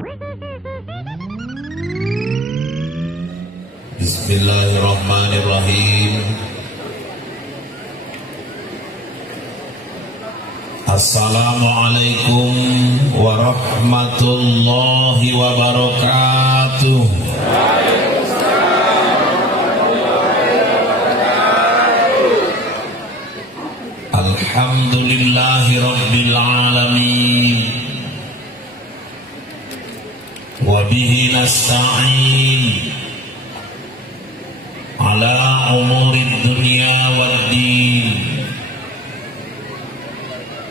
Bismillahirrahmanirrahim. Assalamualaikum warahmatullahi wabarakatuh. Alhamdulillahi rabbil alamin. Wabihi nasta'in ala umurid dunya waddin.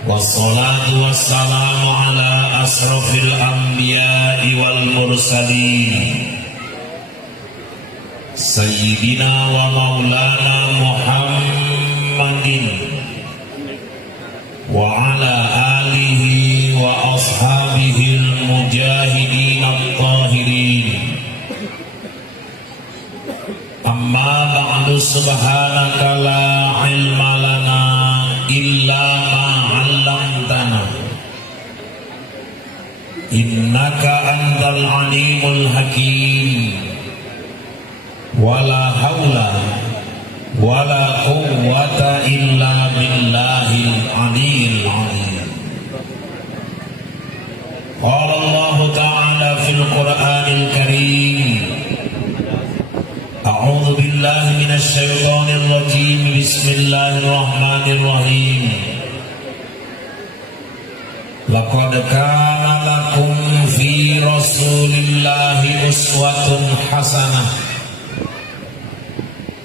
Wassalatu wassalamu ala asrafil anbiya'i wal mursalin Sayyidina wa maulana Muhammadin wa ala alihi wa ashabihil mujahidin at-tahirin. Amma ba'du, subhanaka la ilma lana illa ma 'allamtana innaka antal alimul hakim. Wala haula wala quwwata illa billahil aliyil azim. Qala Allah ta'ala fil Qur'anil Karim, a'udzu billahi minasy syaithanir rajim. Bismillahirrahmanirrahim. Laqad kana lakum fi rasulillahi uswatun hasanah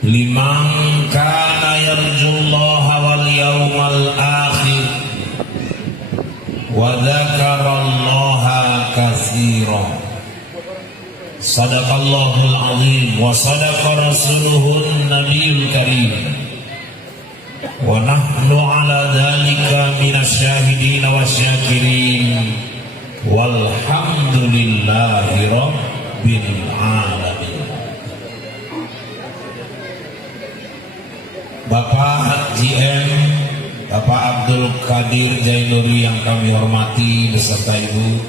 liman kana yarjullaha wal yawmal akhir wa dzakarallaha katsiran. Sadaqallahul azim wa sadaqa rasuluhun nabiyul karim. Wa nahnu ala dzalika minasyahidin wasyakirin. Walhamdulillahi rabbil alamin. Bapak GM, Bapak Abdul Qadir Jainuri yang kami hormati beserta Ibu,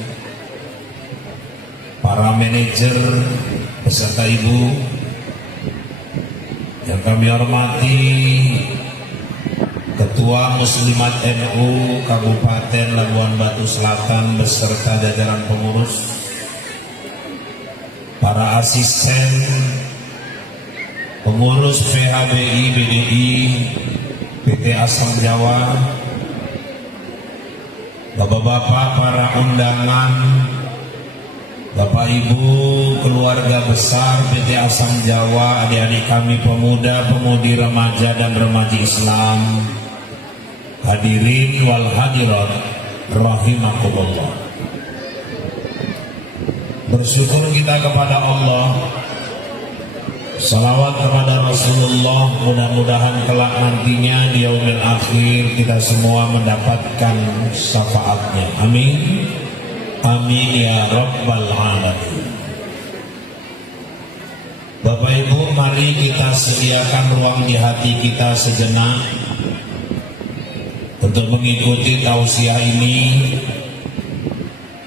para manajer beserta Ibu yang kami hormati, Ketua Muslimat NU Kabupaten Labuan Batu Selatan beserta jajaran pengurus, para asisten pengurus PHBI BDI PT Asam Jawa, bapak-bapak para undangan, Bapak Ibu keluarga besar PT Asam Jawa, adik-adik kami pemuda, pemudi, remaja dan remaji Islam, hadirin wal hadirat rahimakumullah. Bersyukur kita kepada Allah, salawat kepada Rasulullah. Mudah-mudahan kelak nantinya di yaumil akhir kita semua mendapatkan syafaatnya. Amin. Amin ya rabbal alamin. Bapak Ibu, mari kita sediakan ruang di hati kita sejenak untuk mengikuti tausiah ini.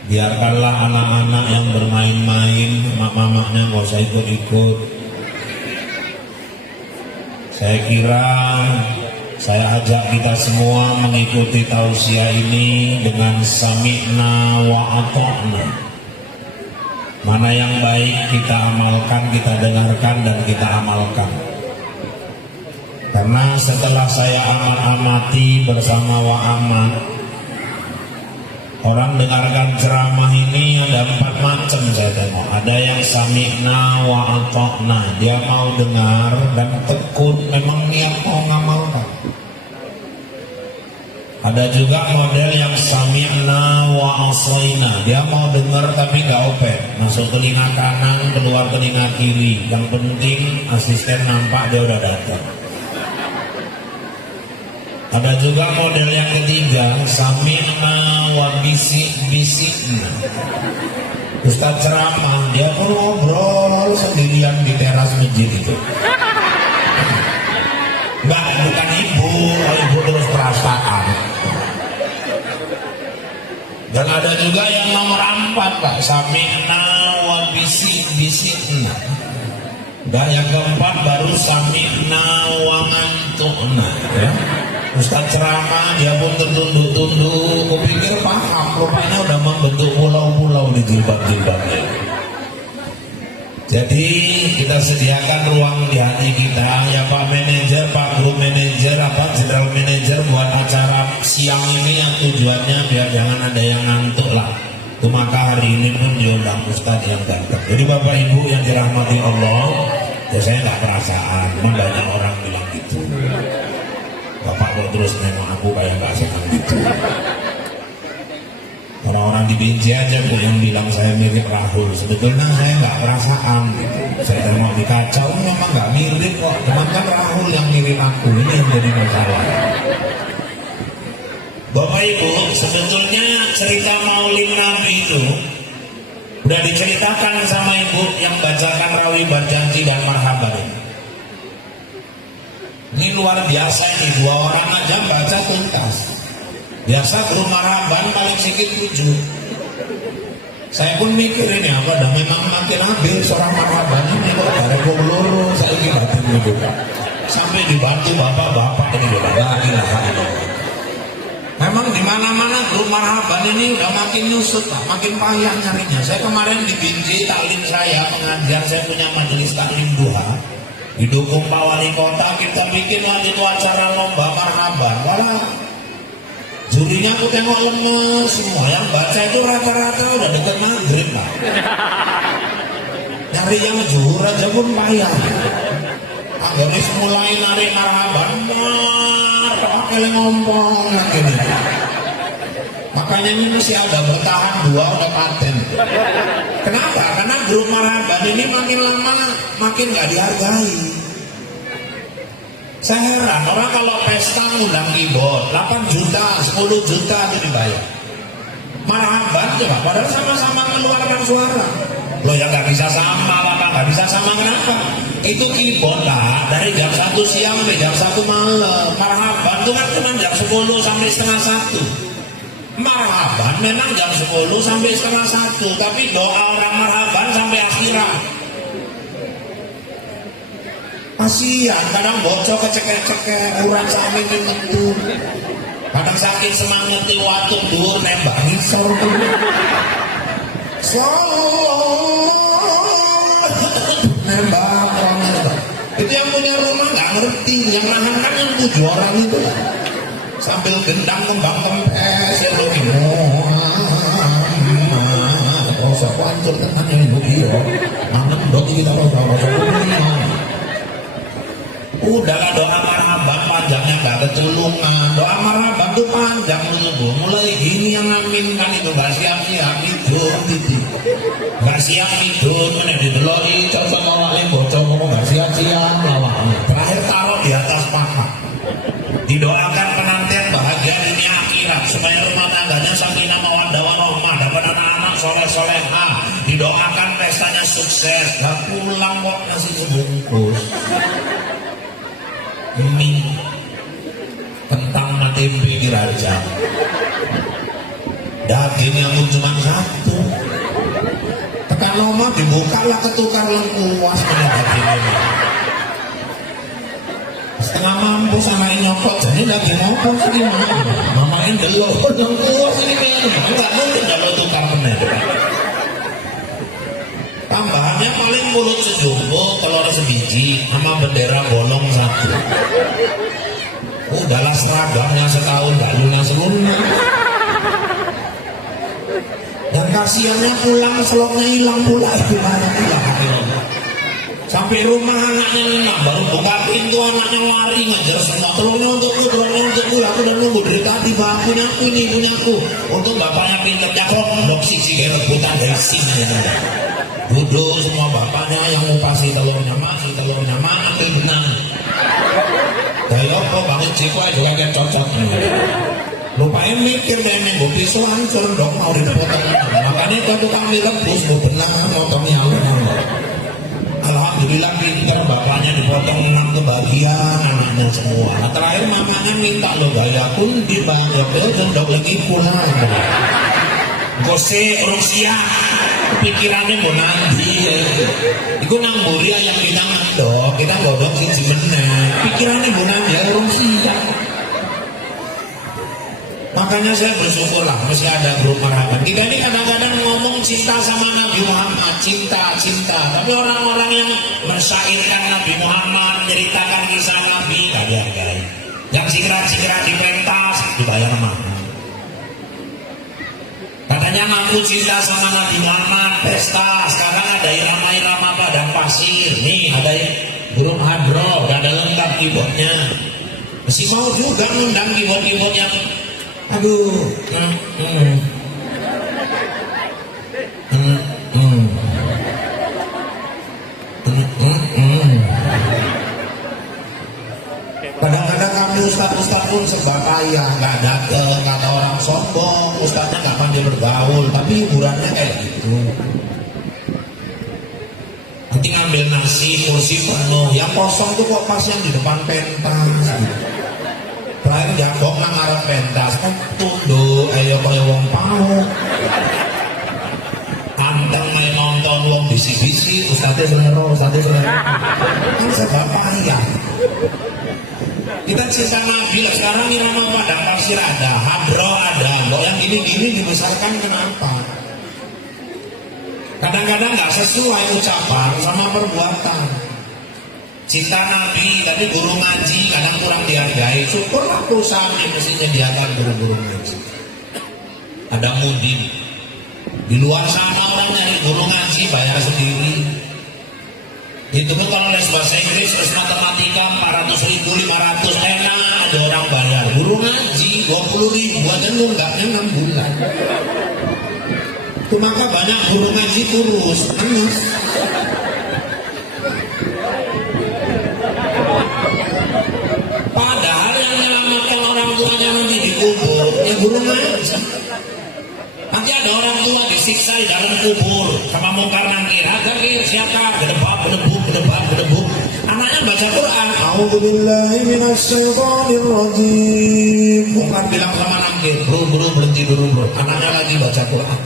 Biarkanlah anak-anak yang bermain-main, mak-maknya nggak usah ikut-ikut. Saya kira saya ajak kita semua mengikuti tausiah ini dengan sami'na wa ata'na. Mana yang baik kita amalkan, kita dengarkan dan kita amalkan. Karena setelah saya amati bersama wa'amat, orang dengarkan ceramah ini ada 4 macam saya tengok. Ada yang sami'na wa ata'na, dia mau dengar dan tekun, memang niat mau ngamalkan. Ada juga model yang sami'na wa asaina, dia mau dengar tapi gak opet, masuk telinga kanan, keluar telinga kiri. Yang penting asisten nampak dia udah datang. Ada juga model yang ketiga, sami'na wa bisik-bisikna. Ustaz ceramah, dia pun ngobrol sendirian di teras masjid itu. Mbak, bukan ibu, kalau ibu terus perasaan. Dan ada juga yang nomor 4 Pak, sami'na wa bisikna. Dan yang keempat baru sami'na wa ngantukna ya. Ustaz ceramah dia pun tertunduk-tunduk, kupikir paham, rupanya udah membentuk pulau-pulau di jilbab-jilbabnya. Jadi kita sediakan ruang di hati kita ya Pak Manajer, Pak Group Manager, General Manager buat acara siang ini yang tujuannya biar jangan ada yang ngantuk lah. Itu maka hari ini pun diundang Ustadz yang ganteng. Jadi Bapak Ibu yang dirahmati Allah, ya saya nggak perasaan, memang banyak orang bilang gitu. Bapak kok terus nengok aku kayak nggak sehat gitu. Orang-orang di Binjai aja kok yang bilang saya mirip Rahul. Sebetulnya saya nggak perasaan gitu. Saya tengok di kaca, memang nggak mirip kok. Cuman kan Rahul yang mirip aku, ini yang jadi masalah. Bapak Ibu, sebetulnya cerita Maulid Nabi itu udah diceritakan sama Ibu yang bacakan Rawi Berjanji dan Marhaban. Ini luar biasa ini, 2 orang aja baca tuntas. Biasa grup Marhaban paling sedikit 7. Saya pun mikir ini apa, dah memang makin habis orang Marhaban ini kok ada loro saya kira gitu. Sampai dibantu bapak-bapak ini lagi lah. Memang di mana-mana grup Marhaban ini udah makin nyusut Pak, makin payah nyarinya. Saya kemarin di Binjai taklim saya pengajian, saya punya majelis taklim duha. Didukung Pak Wali Kota, kita bikin waktu itu acara lomba Marhaban. Walah, jurinya aku tengok lemes semua, yang baca itu rata-rata udah deket maghrib Pak. Nyari yang juhur aja pun payah. Akhirnya mulai narik Marhaban, pakai ngompong gini. Makanya ini masih ada bertahan 2 udah paten. Kenapa? Karena grup Marhaban ini makin lama makin nggak dihargai. Saya heran, orang kalau pesta ngundang keyboard 8 juta, 10 juta itu dibayar. Marhaban coba, padahal sama-sama mengeluarkan suara. Loh ya nggak bisa sama Bapak, nggak bisa sama kenapa? Itu keyboard lah, dari jam 1 siang sampai jam 1 malam. Marhaban itu kan cuma jam 10 sampai setengah 1. Marhaban memang jam 10 sampai setengah 1, tapi doa orang Marhaban sampai akhirat. Kasihan, kadang bocor kecekek-cekek, urat samin itu. Kadang sakit semangat di waktu dur nembak ngisor tuh. Nembak orang itu. Itu yang punya rumah nggak ngerti, yang nahan kan yang 7 orang itu. Sambil gendang kembang kempes ya lagi oh saya hancur tenan yang ibu iyo mangan dot kita udahlah doa Marhaban panjangnya gak ketulungan. Doa Marhaban itu panjang dulu, mulai gini yang ngaminkan itu gak siap-siap hidup titik, gak siap hidup mana dideloi coba ngawalin bocor ngomong gak siap-siap lawaknya terakhir taruh di atas paha. Didoakan penantian bahagia dunia akhirat supaya rumah tangganya sakinah mawaddah warahmah, dapat anak-anak soleh-solehah. Didoakan pestanya sukses. Gak pulang kok nasi sebungkus mie kentang tempe dirajang, dagingnya pun cuma 1. Tekan nomor dibuka lah ketukar lengkuas pada dagingnya. Setengah mampu sama yang nyokot, jadi lagi ngopong sih gimana? Mamain delok lengkuas ini kan nggak mungkin kalau tukar bener. Tambahannya paling mulut sejumbo, telur sebiji, sama bendera bolong 1. Udahlah seragamnya setahun gak lunas-lunas. Dan kasihannya pulang seloknya hilang pula itu sampai rumah anaknya enak, baru buka pintu anaknya lari ngejar semua telurnya untukku, aku udah nunggu dari tadi punya aku ini punya aku. Untuk bapaknya pintar jakrok dok sisi rebutan dari sini. Duduk semua bapaknya yang mau pasti telurnya mak ambil benang. Dari apa banget ciko juga kayak cocok. Lupain mikir deh nenggo pisau hancur dok mau dipotong. Makanya itu tukang direbus mau benang motongnya alhamdulillah pintar bapaknya dipotong 6 kebagian anaknya semua. Nah, terakhir mamanya minta lo gaya pun dibayar dan dok lagi pulang. Gose orang siap pikirannya mau nanti itu nang buri yang kita ngendok kita godok sih menang pikirannya mau nanti orang siap. Makanya saya bersyukur lah masih ada grup Maraban. Kita ini kadang-kadang ngomong cinta sama Nabi Muhammad, cinta, tapi orang-orang yang mensyairkan Nabi Muhammad, menceritakan kisah Nabi gak dihargai. Yang sigerat-sigerat di pentas dibayar mahal. Katanya ngaku cinta sama Nabi Muhammad, pesta. Sekarang ada irama-irama padang pasir. Nih ada burung hadro, gak ada lengkap keyboardnya. Masih mau juga ngundang keyboard yang aduh. Kadang-kadang kami ustaz pun serba kaya, nggak dateng, kata orang sombong, ustaznya nggak pandai bergaul, tapi hiburannya kayak gitu. Nanti ngambil nasi, kursi penuh, yang kosong tuh kok pas yang di depan pentas. Terakhir jambok nang arep pentas, kan tunduk, ayo kaya wong pau. Anteng main nonton wong bisi-bisi, ustaznya selero. Kan sebab payah. Kita cinta Nabi lah, sekarang ini nama padang pasir ada, hadro ada, kok yang gini-gini dibesarkan kenapa? Kadang-kadang nggak sesuai ucapan sama perbuatan. Cinta Nabi tapi guru ngaji kadang kurang dihargai. Syukurlah perusahaan yang mesti menyediakan guru-guru ngaji. Ada mudin di luar sana orang nyari guru ngaji bayar sendiri. Itu kan kalau les bahasa Inggris, les matematika 400.000, 500 enak ada orang bayar. Guru ngaji 20.000 aja nunggaknya 6 bulan. Itu maka banyak guru ngaji kurus, panas. Padahal yang menyelamatkan orang tuanya nanti dikubur, ya guru ngaji. Nanti ada orang tua disiksa di dalam kubur sama mungkar nangkir, agakir siapa gedebak. Anaknya baca Quran. A'udzubillahi minasyaitonir rajim. Mungkar bilang sama nangkir, bro berhenti dulu bro. Anaknya lagi baca Quran.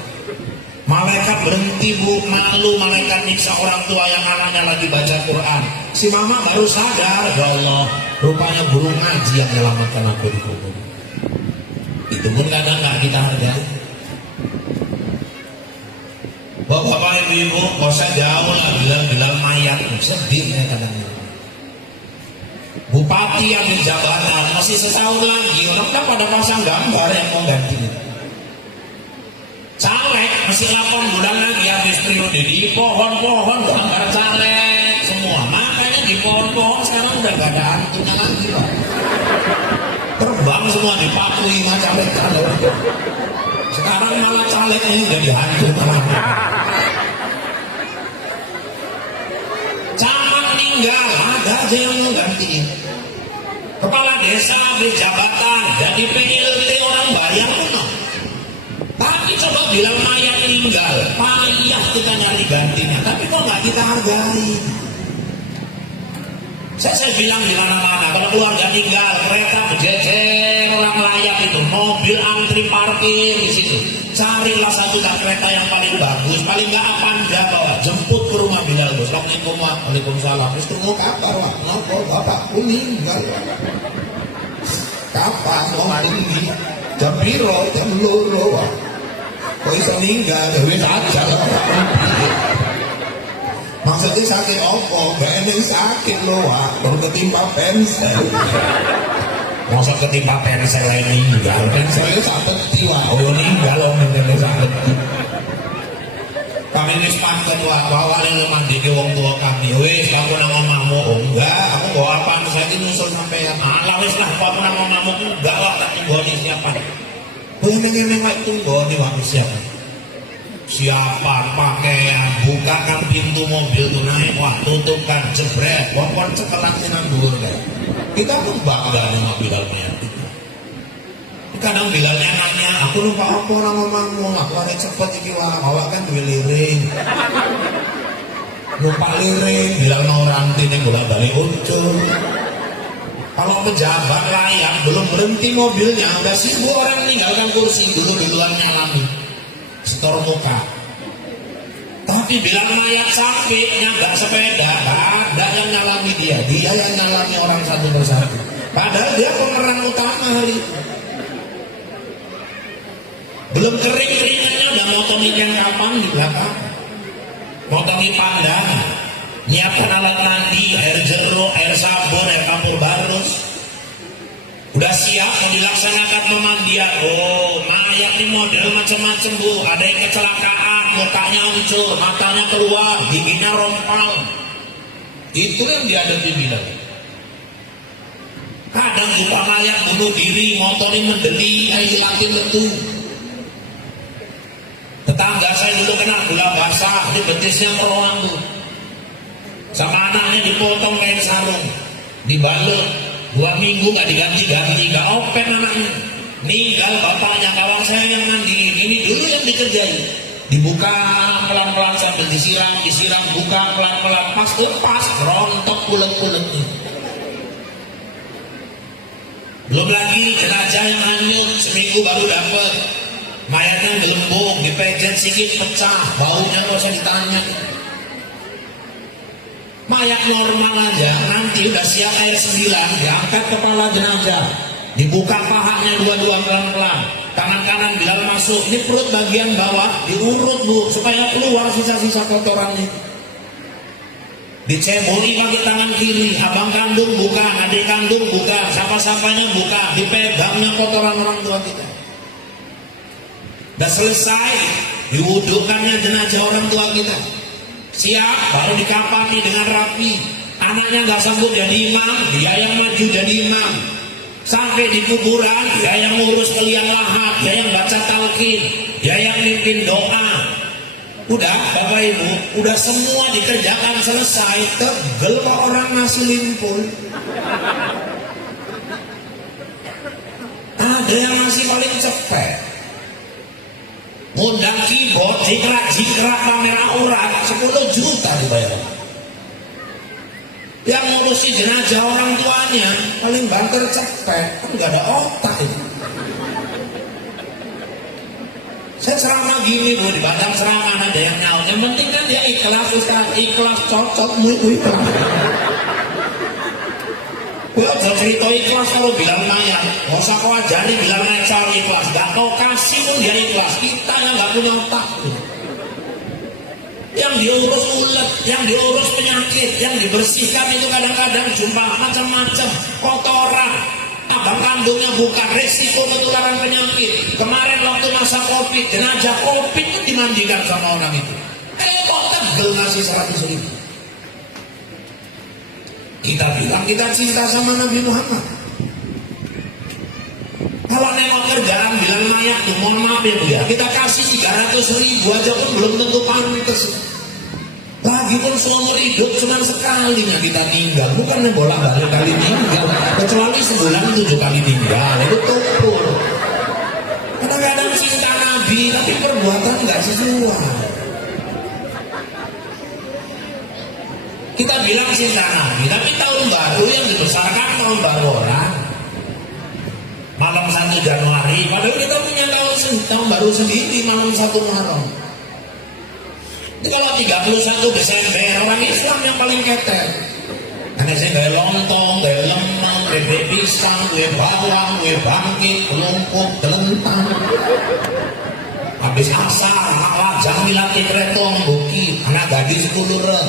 Malaikat berhenti bu, malu malaikat nyiksa orang tua yang anaknya lagi baca Quran. Si mama baru sadar, ya Allah, rupanya guru ngaji yang menyelamatkan aku di kubur. Itu pun kadang nggak kita hargai. Bapak ibu, kok saya jauh lah bilang mayat, sedih ya kadang-kadang. Bupati yang di jabatan masih setahun lagi, orang kan pada pasang gambar yang mau ganti. Caleg masih 8 bulan lagi habis periode, di pohon-pohon gambar caleg semua. Makanya di pohon-pohon sekarang udah gak ada hantunya lagi Pak. Terbang semua dipakui sama caleg-caleg. Sekarang malah calegnya jadi hantu malah. Camat meninggal, ada aja yang mau gantiin. Kepala desa habis jabatan, jadi PLT orang bayar penuh. Tapi coba bilang mayat meninggal, payah kita nyari gantinya. Tapi kok nggak kita hargai? Saya bilang di mana-mana, kalau keluarga tinggal, kereta berjejer, orang layak itu, mobil antri parkir di situ. Carilah satu kereta yang paling bagus, paling nggak Anda bawa, jemput ke rumah Bilal Bos. Waalaikumsalam. Terus tunggu kabar, wah, nopo bapakku meninggal. Kapan mau ini? Jam piro, jam loro. Kok bisa meninggal? Wis aja lah. Maksudnya sakit opo? Gak enak sakit loh, wah. Baru ketimpa pensel. Masa ketimpa pensel lain meninggal? Penselnya sakit tiwa. Oh meninggal loh, meninggal sakit. Kami ini sepakat wah, awalnya lu mandi ke wong tua kami. Wis, aku nang omahmu. Oh enggak, aku bawa apaan saja nyusul sampean. Alah wis lah, aku nang omahmu. Enggak lah, tak tunggu di siapa. Neng-neng lagi tunggu di waktu siapa. Siapa pakaian, bukakan pintu mobil tuh naik, wah tutupkan, jebret, wapun cekelan sinan dhuwur deh. Kita pun bangga sama Bilalnya. Kadang Bilalnya nanya, aku lupa apa orang ngomongmu, aku ada cepet iki wah, awak kan duwe liring. Lupa liring, Bilal mau ranting yang bolak balik ucul. Kalau pejabat layak belum berhenti mobilnya, udah 1000 orang meninggalkan kursi dulu di luar nyalami. setor muka. Tapi bila mayat sampai nggak sepeda, nggak ada yang nyalami dia yang nyalami orang satu persatu. Padahal dia pemeran utama hari itu. Belum kering-keringannya udah motongi ikan kapang di belakang, motongi pandang, nyiapkan alat mandi, air jeruk, air sabun, air campur barus. Udah siap mau dilaksanakan pemandian. Oh, mayat ini model macam-macam bu. Ada yang kecelakaan, mukanya hancur, matanya keluar, giginya rompal. Itu yang dihadapi bilang. Kadang lupa mayat bunuh diri, motornya mendeli, hilatin letu. Tetangga saya dulu kena gula basah, di betisnya teruang bu. Sama anaknya dipotong kain sarung, dibalut. 2 minggu nggak diganti-ganti, nggak open anaknya. Ninggal bapaknya, kawan saya yang mandiin. Ini dulu yang dikerjain. Dibuka pelan-pelan sambil disiram, buka pelan-pelan. Pas rontok pulet-puletnya. Belum lagi jenazah yang hanyut, seminggu baru dapat. Mayatnya gelembung, dipejet sedikit pecah, baunya nggak usah ditanya. Mayat normal aja, nanti udah siap air 9, diangkat kepala jenazah, dibuka pahanya dua-dua pelan-pelan, tangan kanan Bilal masuk, ini perut bagian bawah diurut bu, supaya keluar sisa-sisa kotorannya. Diceboli pakai tangan kiri, abang kandung bukan, adik kandung bukan, siapa-siapanya bukan, dipegangnya kotoran orang tua kita. Udah selesai, diwudukannya jenazah orang tua kita. Siap, baru dikapani dengan rapi. Anaknya nggak sanggup jadi imam, dia yang maju jadi imam. Sampai di kuburan, dia yang ngurus kelian lahat, dia yang baca talqin, dia yang mimpin doa. Udah, Bapak Ibu, udah semua dikerjakan selesai. Tegel kok orang ngasih limpul. Ada yang masih paling cepet. Ngundang keyboard, jikrak pamer aurat 10 juta dibayar. Yang ngurusi jenazah orang tuanya paling banter cepet, kan gak ada otak itu. Saya ceramah gini bu, di badan serangan ada yang nyaut. Yang penting kan dia ikhlas, Ustaz. Ikhlas cocok ikhlas. Gue aja cerita ikhlas kalau bilang mayat. Gak usah kau ajari bilang mayat cara ikhlas. Gak kau kasih pun dia ikhlas. Kita yang gak punya otak. Yang diurus ulet, yang diurus penyakit, yang dibersihkan itu kadang-kadang jumpa macam-macam kotoran. Abang kandungnya bukan, resiko ketularan penyakit. Kemarin waktu masa Covid, jenazah Covid itu dimandikan sama orang itu. Kok tegel ngasih 100 ribu. Kita bilang kita cinta sama Nabi Muhammad. Kalau nengok kerjaan bilang mayat tuh, mohon maaf ya bu ya, kita kasih 300 ribu aja pun belum tentu pantas. Lagi pun seumur hidup cuma sekali yang kita tinggal, bukan bolak-balik kali tinggal, kecuali sebulan 7 kali tinggal, itu tumpul. Kadang-kadang cinta Nabi, tapi perbuatan nggak sesuai. Kita bilang cinta Nabi, tapi tahun baru yang dibesarkan tahun baru orang. Malam 1 Januari, padahal kita punya tahun baru sendiri, malam 1 Muharram. Ini kalau 31 Desember, orang Islam yang paling keter. Karena saya gaya lontong, gaya lemang, bebek pisang, gue bawang, gue bangkit, kelompok, telentang. Habis asar, maklah, milat ikretong, bukit, anak gadis 10 reng.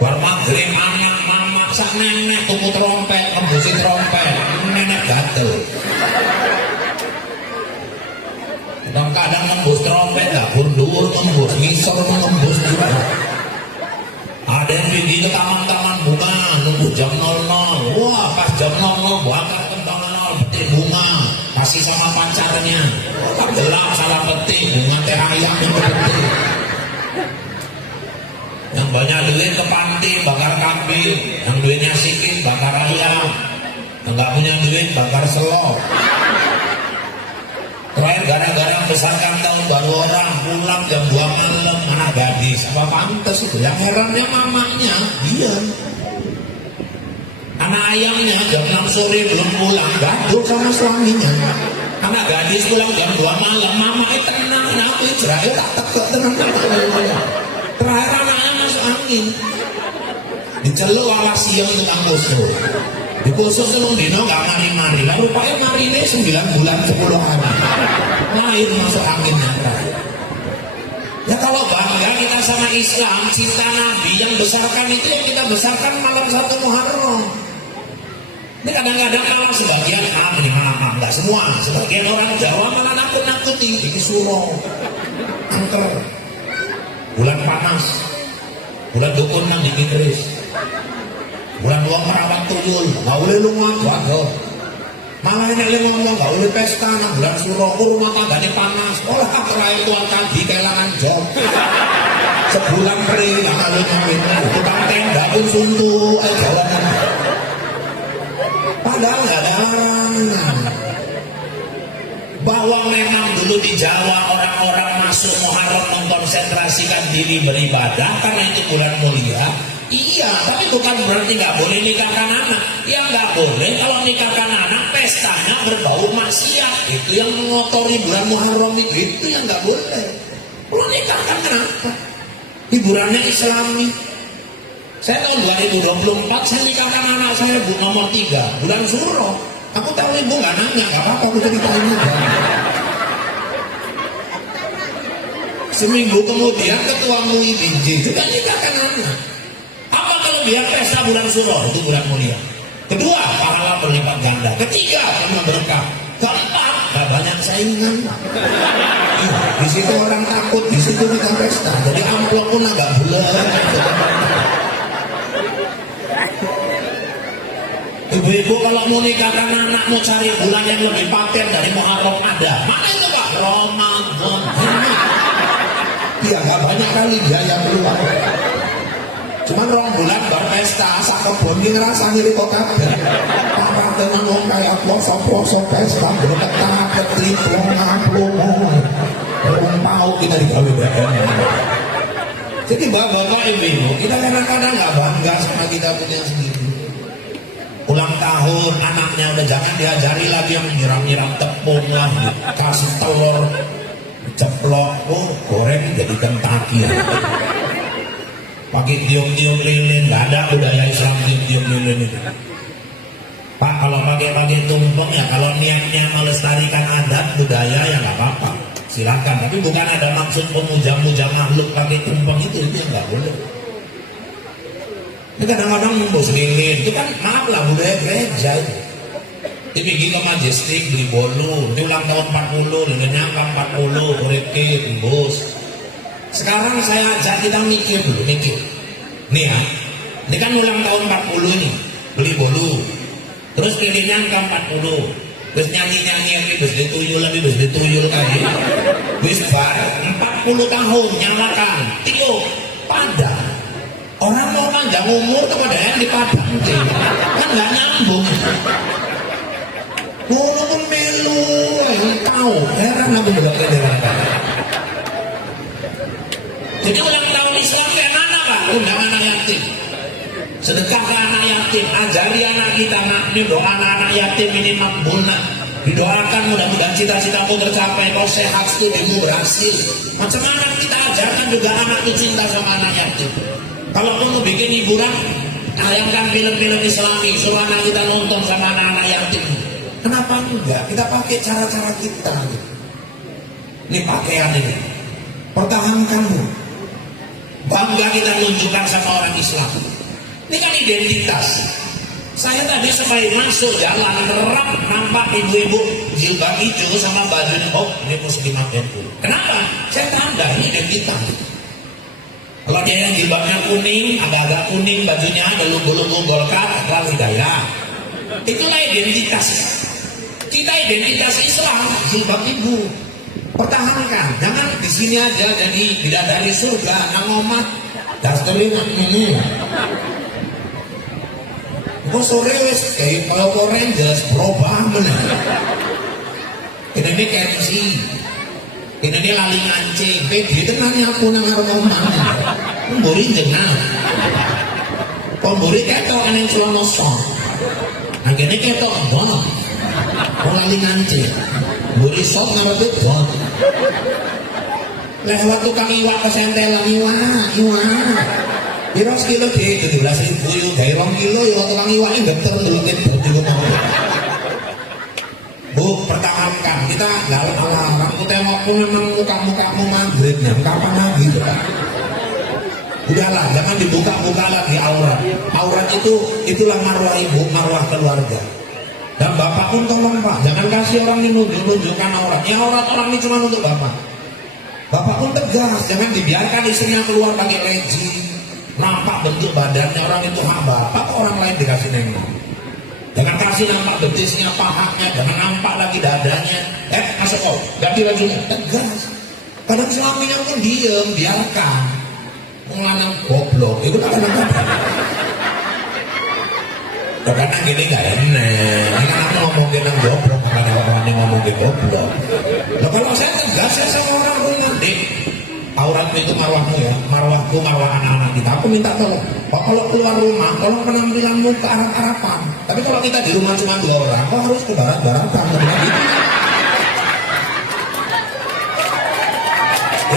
War maghrib anak mama sak nenek tuku trompet, embusi trompet, nenek gatel. Kadang nembus trompet gak bundur nembus, ngisor nembus juga. Ada yang pergi ke taman-taman bunga, nunggu jam 00. Wah, pas jam 00 buangkan kembang 00, petik bunga, kasih sama pacarnya. Tak gelap salah petik, bunga teh ayam yang petik. Yang banyak duit ke panti bakar kambing, yang duitnya sedikit bakar ayam, yang nggak punya duit bakar selop. Terakhir gara-gara besarkan tahun baru orang, pulang jam 2 malam, anak gadis, apa pantas itu? Yang herannya mamanya, dia. Anak ayamnya jam 6 sore belum pulang, gaduh sama suaminya. Anak gadis pulang jam 2 malam, mamanya tenang, aku Israel tak tekek tenan. Terakhir anaknya masuk angin. Diceluk awas siang tukang musuh. Dikusuk telung dino gak mari-mari. Lalu rupanya marine 9 bulan 10 hari. Main masuk angin nyata. Ya kalau bangga kita sama Islam, cinta Nabi yang besarkan itu yang kita besarkan malam 1 Muharram. Ini kadang-kadang malah sebagian ini malam enggak semua. Sebagian orang Jawa malah nakut-nakuti di Suro, angker, bulan panas, bulan dukun nang di Inggris, bulan uang merawat tuyul, nggak boleh lu ngomong. Malah ini ngomong nggak boleh pesta nang bulan Suro, rumah tangganya panas. Olah terakhir tuan kadi kehilangan jam. Sebulan kering nggak lalu ngomongin, tukang tenda pun suntuk, jalanan. Padahal nggak ada larangan. Bahwa memang dulu di Jawa orang-orang masuk Muharram mengkonsentrasikan diri beribadah karena itu bulan mulia. Iya, tapi bukan berarti nggak boleh nikahkan anak. Ya nggak boleh kalau nikahkan anak pestanya berbau maksiat. Itu yang mengotori bulan Muharram itu yang nggak boleh. Kalau nikahkan kenapa? Hiburannya Islami. Saya tahun 2024 saya nikahkan anak saya nomor 3 bulan Suro. Aku tahu ibu nggak nanya, nggak apa-apa aku ceritain aja. Seminggu kemudian ketua MUI BJ juga nikahkan anak. Apa kalau dia pesta bulan Suro itu bulan mulia? Kedua, pahala berlipat ganda. Ketiga, penuh berkah. Keempat, gak banyak saingan. Di situ orang takut, di situ kita pesta. Jadi amplop pun agak bulat. Ibu-ibu kalau mau nikahkan anak mau cari bulan yang lebih paten dari Muharram ada. Mana itu Pak? Ramadan. Iya gak banyak kali biaya keluar. Cuman rong bulan berpesta asa kebun ini ngerasa ngiri kok kabeh. Parah dengan wong kaya poso-poso pesta berketak ketriplong ngaplong. Orang tahu kita digawe badan. Jadi bapak ibu kita kadang-kadang gak bangga sama kita punya sendiri. Ulang tahun anaknya udah jangan diajari lagi yang nyiram-nyiram tepung lah, kasih telur ceplok, goreng jadi Kentucky. Pakai tiup-tiup lilin, nggak ada budaya Islam tiup-tiup lilin itu. Pak kalau pakai tumpeng ya kalau niatnya melestarikan adat budaya ya nggak apa-apa, silakan. Tapi bukan ada maksud pemuja-muja makhluk pakai tumpeng itu nggak boleh. Ini kadang-kadang membos lilin, itu kan maaf lah budaya gereja itu. Dia pergi ke Majestic, beli bolu, dia ulang tahun 40, lilinnya 40, uripin, bos. Sekarang saya ajak kita mikir dulu, mikir. Nih ya, ini kan ulang tahun 40 ini, beli bolu. Terus lilinnya ke 40, terus nyanyi-nyanyi, terus dituyul lagi, terus dituyul lagi. Terus 40 tahun, nyalakan, tiup, padam. Orang mau panjang umur kepada yang dipadam kan nggak nyambung. Walaupun melu, tahu heran aku juga kedengaran. Jadi ulang tahun Islam kayak mana Pak? Undang anak yatim, sedekah ke anak yatim, ajari anak kita ini doa anak yatim ini makbulna. Didoakan mudah-mudahan cita-citamu tercapai, kau sehat, studimu berhasil. Macam mana kita ajarkan juga anak itu cinta sama anak yatim. Kalau mau bikin hiburan, tayangkan film-film Islami, suruh anak kita nonton sama anak-anak yatim. Kenapa enggak? Kita pakai cara-cara kita. Ini pakaian ini, pertahankanmu. Bangga kita menunjukkan sama orang Islam. Ini kan identitas. Saya tadi sampai masuk jalan terang nampak ibu-ibu jilbab hijau sama baju ini muslimah NU. Kenapa? Saya tanda ini identitas. Kalau dia yang jilbabnya kuning, agak-agak kuning, bajunya ada logo-logo Golkar, Akhlak Hidayah. Itulah identitas. Kita identitas Islam, jilbab ibu. Pertahankan, jangan di sini aja jadi bidadari surga, nangomat, dasterin ini. Kok sore wes kayak Power Rangers berubah mana? Ini KFC. Ini lali ngancing, pede tenangnya aku nang arep omah. Mburi jeneng. Pemburi ketok ana ing Celana Sok. Anggene ketok bon. Ora lali ngancing. Mburi sok ngarepe bon. lewat tukang iwak kesentelan iwak. Kira sekilo deh 17.000 yo gawe 2 kilo yo tukang iwake geter nulutin dadi ngono. Bu, pertahankan, kita nggak larang. Aku tengokku memang muka-mukamu maghribnya, kapan lagi itu Pak? Udahlah, jangan dibuka-buka lagi aurat. Aurat itulah marwah ibu, marwah keluarga. Dan bapak pun tolong Pak, jangan kasih orang ini nunjukkan aurat. Ya aurat orang ini cuma untuk bapak. Bapak pun tegas, jangan dibiarkan istrinya keluar pakai legging, nampak bentuk badannya orang itu hak bapak, orang lain dikasih nengok. Jangan kasih nampak betisnya, pahanya, jangan nampak lagi dadanya. Masuk kau, ganti bajunya, tegas. Kadang suaminya pun diem, biarkan. Lanang goblok, itu kadang-kadang. Kadang gini gak enak. Ini kan aku ngomongin yang goblok, karena orang-orang ngomongin goblok. Nah kalau saya tegas ya sama orang pun nanti. Auratmu itu marwahmu ya, marwahku marwah anak-anak kita. Aku minta tolong, Pak, kalau keluar rumah, tolong penampilanmu ke arah-arahan. Tapi kalau kita di rumah cuma 2 orang, kok harus ke barat-baratan?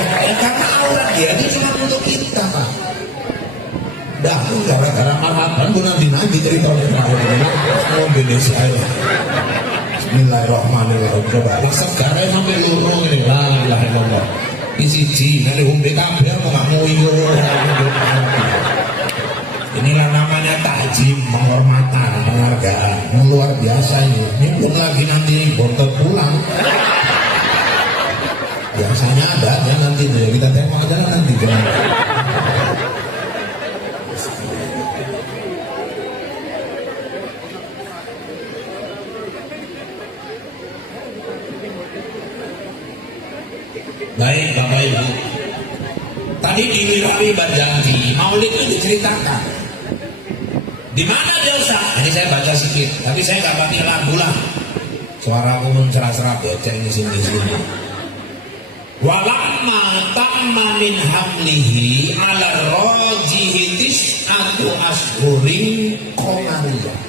Ya karena aurat dia itu cuma untuk kita, Pak. Dah, gara-gara marwah gue nanti cerita oleh mau Indonesia ya. Bismillahirrahmanirrahim. Coba, sekarang sampai lurung ini, la ilaha illallah. Isi nanti BKB aku nggak mau ikut. Inilah namanya takjim, penghormatan, penghargaan luar biasa ini. Ini belum lagi nanti bontot pulang. Biasanya ada ya nanti kita tengok aja nanti. Baik Bapak Ibu, tadi di Wirari Banjanti Maulid itu diceritakan di mana dia Ustaz. Ini saya baca sedikit, tapi saya nggak pakai lagu lah. Suara aku mencerah-cerah becek ini sini. Walamma tamma min hamlihi ala rojihi tis'atu ashhurin qamariyah.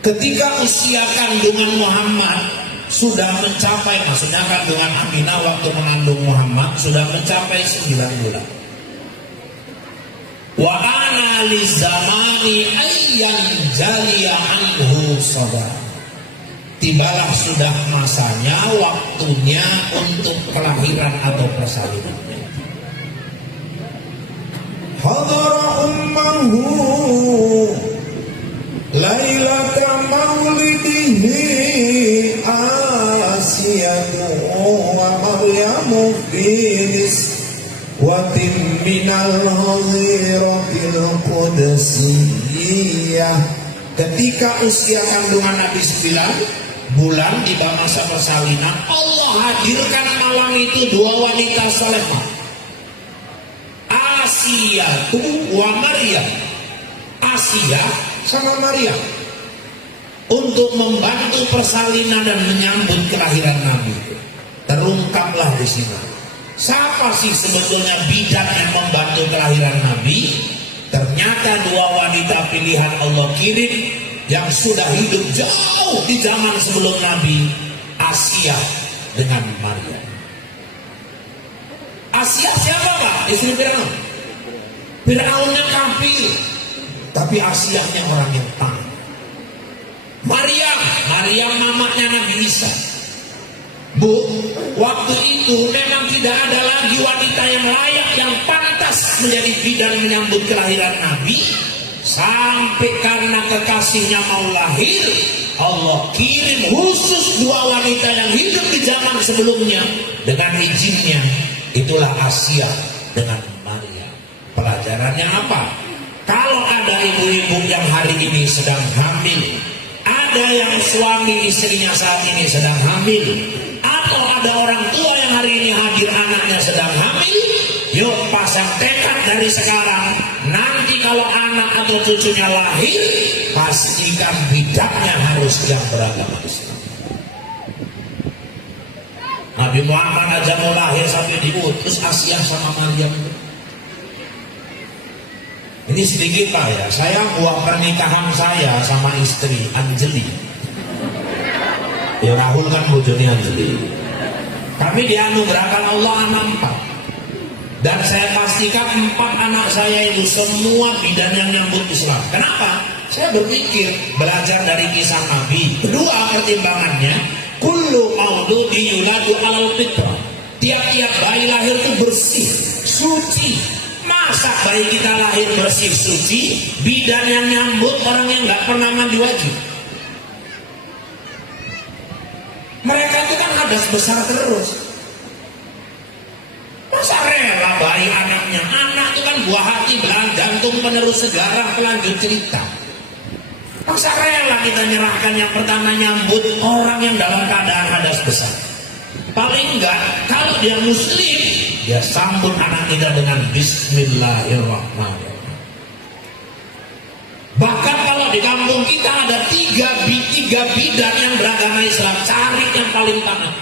Ketika usia kandungan Muhammad sudah mencapai, maksudnya kandungan Aminah waktu mengandung Muhammad sudah mencapai 9 bulan. Wa ana li zamani ayyan jaliya anhu sadar. Tibalah sudah masanya, waktunya untuk kelahiran atau persalinannya. Hadara ummahu lailata maulidihi Asiyatu wa Maryamu finis watim minal haziratil qudusiyah. Ketika usia kandungan Nabi 9 bulan di masa persalinan, Allah hadirkan malam itu 2 wanita salehah, Asiyatu wa Maryam, Asia sama Maryam, untuk membantu persalinan dan menyambut kelahiran Nabi. Terungkaplah di sini. Siapa sih sebetulnya bidan yang membantu kelahiran Nabi? Ternyata 2 wanita pilihan Allah kirim yang sudah hidup jauh di zaman sebelum Nabi, Asia dengan Maryam. Asia siapa Pak? Istri Fir'aun. Fir'aunnya kafir, tapi Asianya orang yang taat. Maryam mamanya Nabi Isa. Bu, waktu itu memang tidak ada lagi wanita yang layak, yang pantas menjadi bidan menyambut kelahiran Nabi. Sampai karena kekasihnya mau lahir, Allah kirim khusus 2 wanita yang hidup di zaman sebelumnya dengan izinnya. Itulah Asia dengan Maryam. Pelajarannya apa? Kalau ada ibu-ibu yang hari ini sedang hamil, ada yang suami istrinya saat ini sedang hamil, atau ada orang tua yang hari ini hadir anaknya sedang hamil, yuk pasang tekad dari sekarang. Nanti kalau anak atau cucunya lahir, pastikan bidangnya harus yang beragama Islam. Nabi Muhammad aja mau lahir sampai diutus Asia sama Maryam. Ini sedikit Pak ya, saya buat pernikahan saya sama istri Anjeli. Ya Rahul kan bojone Anjeli. Kami dianugerahkan Allah anak 4. Dan saya pastikan 4 anak saya itu semua bidan yang nyambut Islam. Kenapa? Saya berpikir belajar dari kisah Nabi. Kedua pertimbangannya, kullu mauludi yuladu alal fitrah. Tiap-tiap bayi lahir itu bersih, suci. Masa bayi kita lahir bersih, suci, bidan yang nyambut orang yang nggak pernah mandi wajib. Mereka itu kan hadas besar terus. Masa rela bayi anaknya? Anak itu kan buah hati, belang jantung, penerus sejarah, pelanjut cerita. Masa rela kita nyerahkan yang pertama nyambut orang yang dalam keadaan hadas besar? Paling enggak, kalau dia muslim, dia sambut anak kita dengan Bismillahirrahmanirrahim. Bahkan kalau di kampung kita ada tiga bidan yang beragama Islam, cari yang paling taat.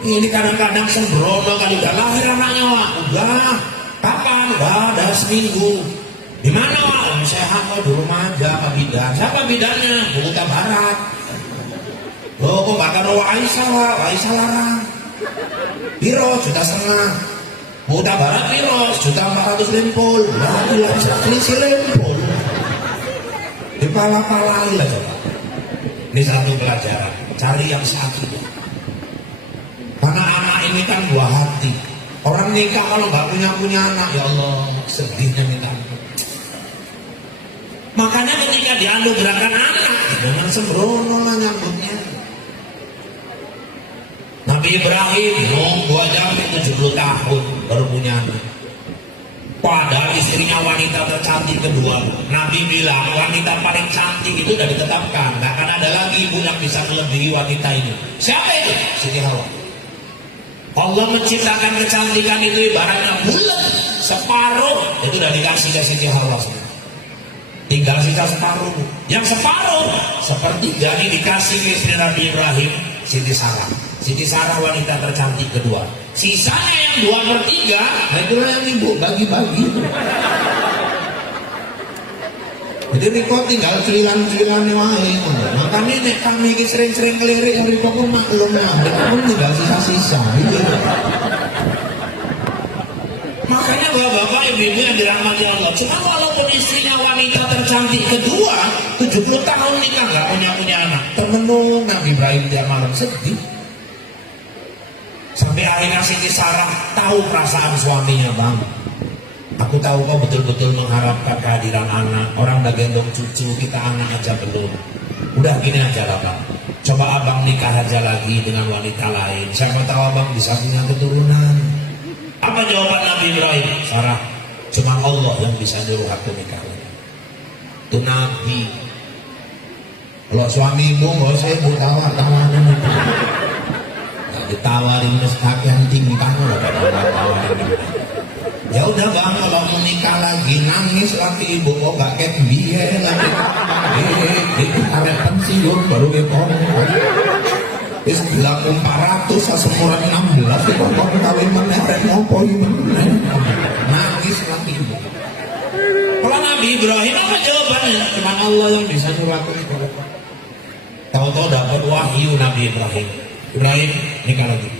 Ini kadang-kadang sembrono kali udah lahir anaknya, Wak. Udah, kapan? Udah ada seminggu. Di mana, Wak? Sehat kok, di rumah aja Pak Bidan. Siapa bidannya? Buta Barat. Loh, kok bakar Aisyah, Wak? Aisyah larang. Piro, 1,5 juta. Buta Barat piro, 1,4 juta lempol. Wah, gila, selisih lempol. Dipala-palai lah coba. Ini satu pelajaran. Cari yang satu. Karena anak ini kan buah hati. Orang nikah kalau nggak punya anak, ya Allah, sedihnya minta ampun. Makanya ketika dianugerahkan anak, jangan sembrono lah nyambutnya. Nabi Ibrahim nunggu aja 70 tahun baru punya anak. Padahal istrinya wanita tercantik kedua. Nabi bilang wanita paling cantik itu sudah ditetapkan. Nggak akan ada lagi ibu yang bisa melebihi wanita ini. Siapa itu? Siti Hawa. Allah menciptakan kecantikan itu ibaratnya bulat, separuh itu udah dikasih ke Siti Hawa. Tinggal sisa separuh. Yang separuh sepertiga ini dikasih ke istri Nabi Ibrahim, Siti Sarah. Siti Sarah wanita tercantik kedua. Sisanya yang 2/3, nah itulah yang ibu bagi-bagi. Jadi Riko tinggal cililan-cililan wae. Makanya nek kami iki sering-sering ngelirik Riko ku maklum ya. Riko pun tinggal sisa-sisa. Makanya bapak-bapak ibu-ibu yang dirahmati Allah, cuma walaupun istrinya wanita tercantik kedua, 70 tahun nikah nggak punya anak, termenung Nabi Ibrahim dia malam sedih. Sampai akhirnya Siti Sarah tahu perasaan suaminya, Bang. Aku tahu kau betul-betul mengharapkan kehadiran anak. Orang udah gendong cucu, kita anak aja belum. Udah gini aja lah, Bang. Coba abang nikah aja lagi dengan wanita lain. Siapa tahu abang bisa punya keturunan. Apa jawaban Nabi Ibrahim? Sarah, cuma Allah yang bisa nyuruh aku nikah lagi. Itu Nabi. Kalau suamimu nggak usah ibu tawar-tawaran itu. Nggak ditawarin mestakian tingkah loh, tawarin. Ya udah Bang, kalau mau nikah lagi nangis lagi ibu kok gak kayak biaya lagi. Ada pensiun baru kepong. Is bilang 400 semuran 16 itu kok kawin meneh ngopo meneh. Nangis lagi ibu. Kalau Nabi Ibrahim apa jawabannya? Cuma Allah yang bisa nyuruh itu. Tahu-tahu dapat wahyu Nabi Ibrahim. Ibrahim nikah lagi.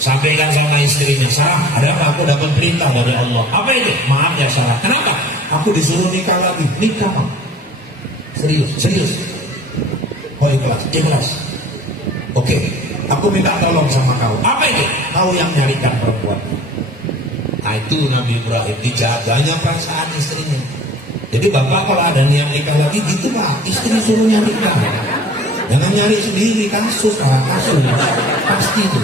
Sampaikan sama istrinya, Sarah, ada apa? Aku dapat perintah dari Allah. Apa itu? Maaf ya Sarah. Kenapa? Aku disuruh nikah lagi. Nikah, Bang. Serius. Oh ikhlas. Oke, aku minta tolong sama kau. Apa itu? Kau yang nyarikan perempuan. Nah itu Nabi Ibrahim, dijaganya perasaan istrinya. Jadi bapak kalau ada yang nikah lagi gitu Pak, istri suruh nyarikan. Jangan nyari sendiri, kasus. Pasti itu.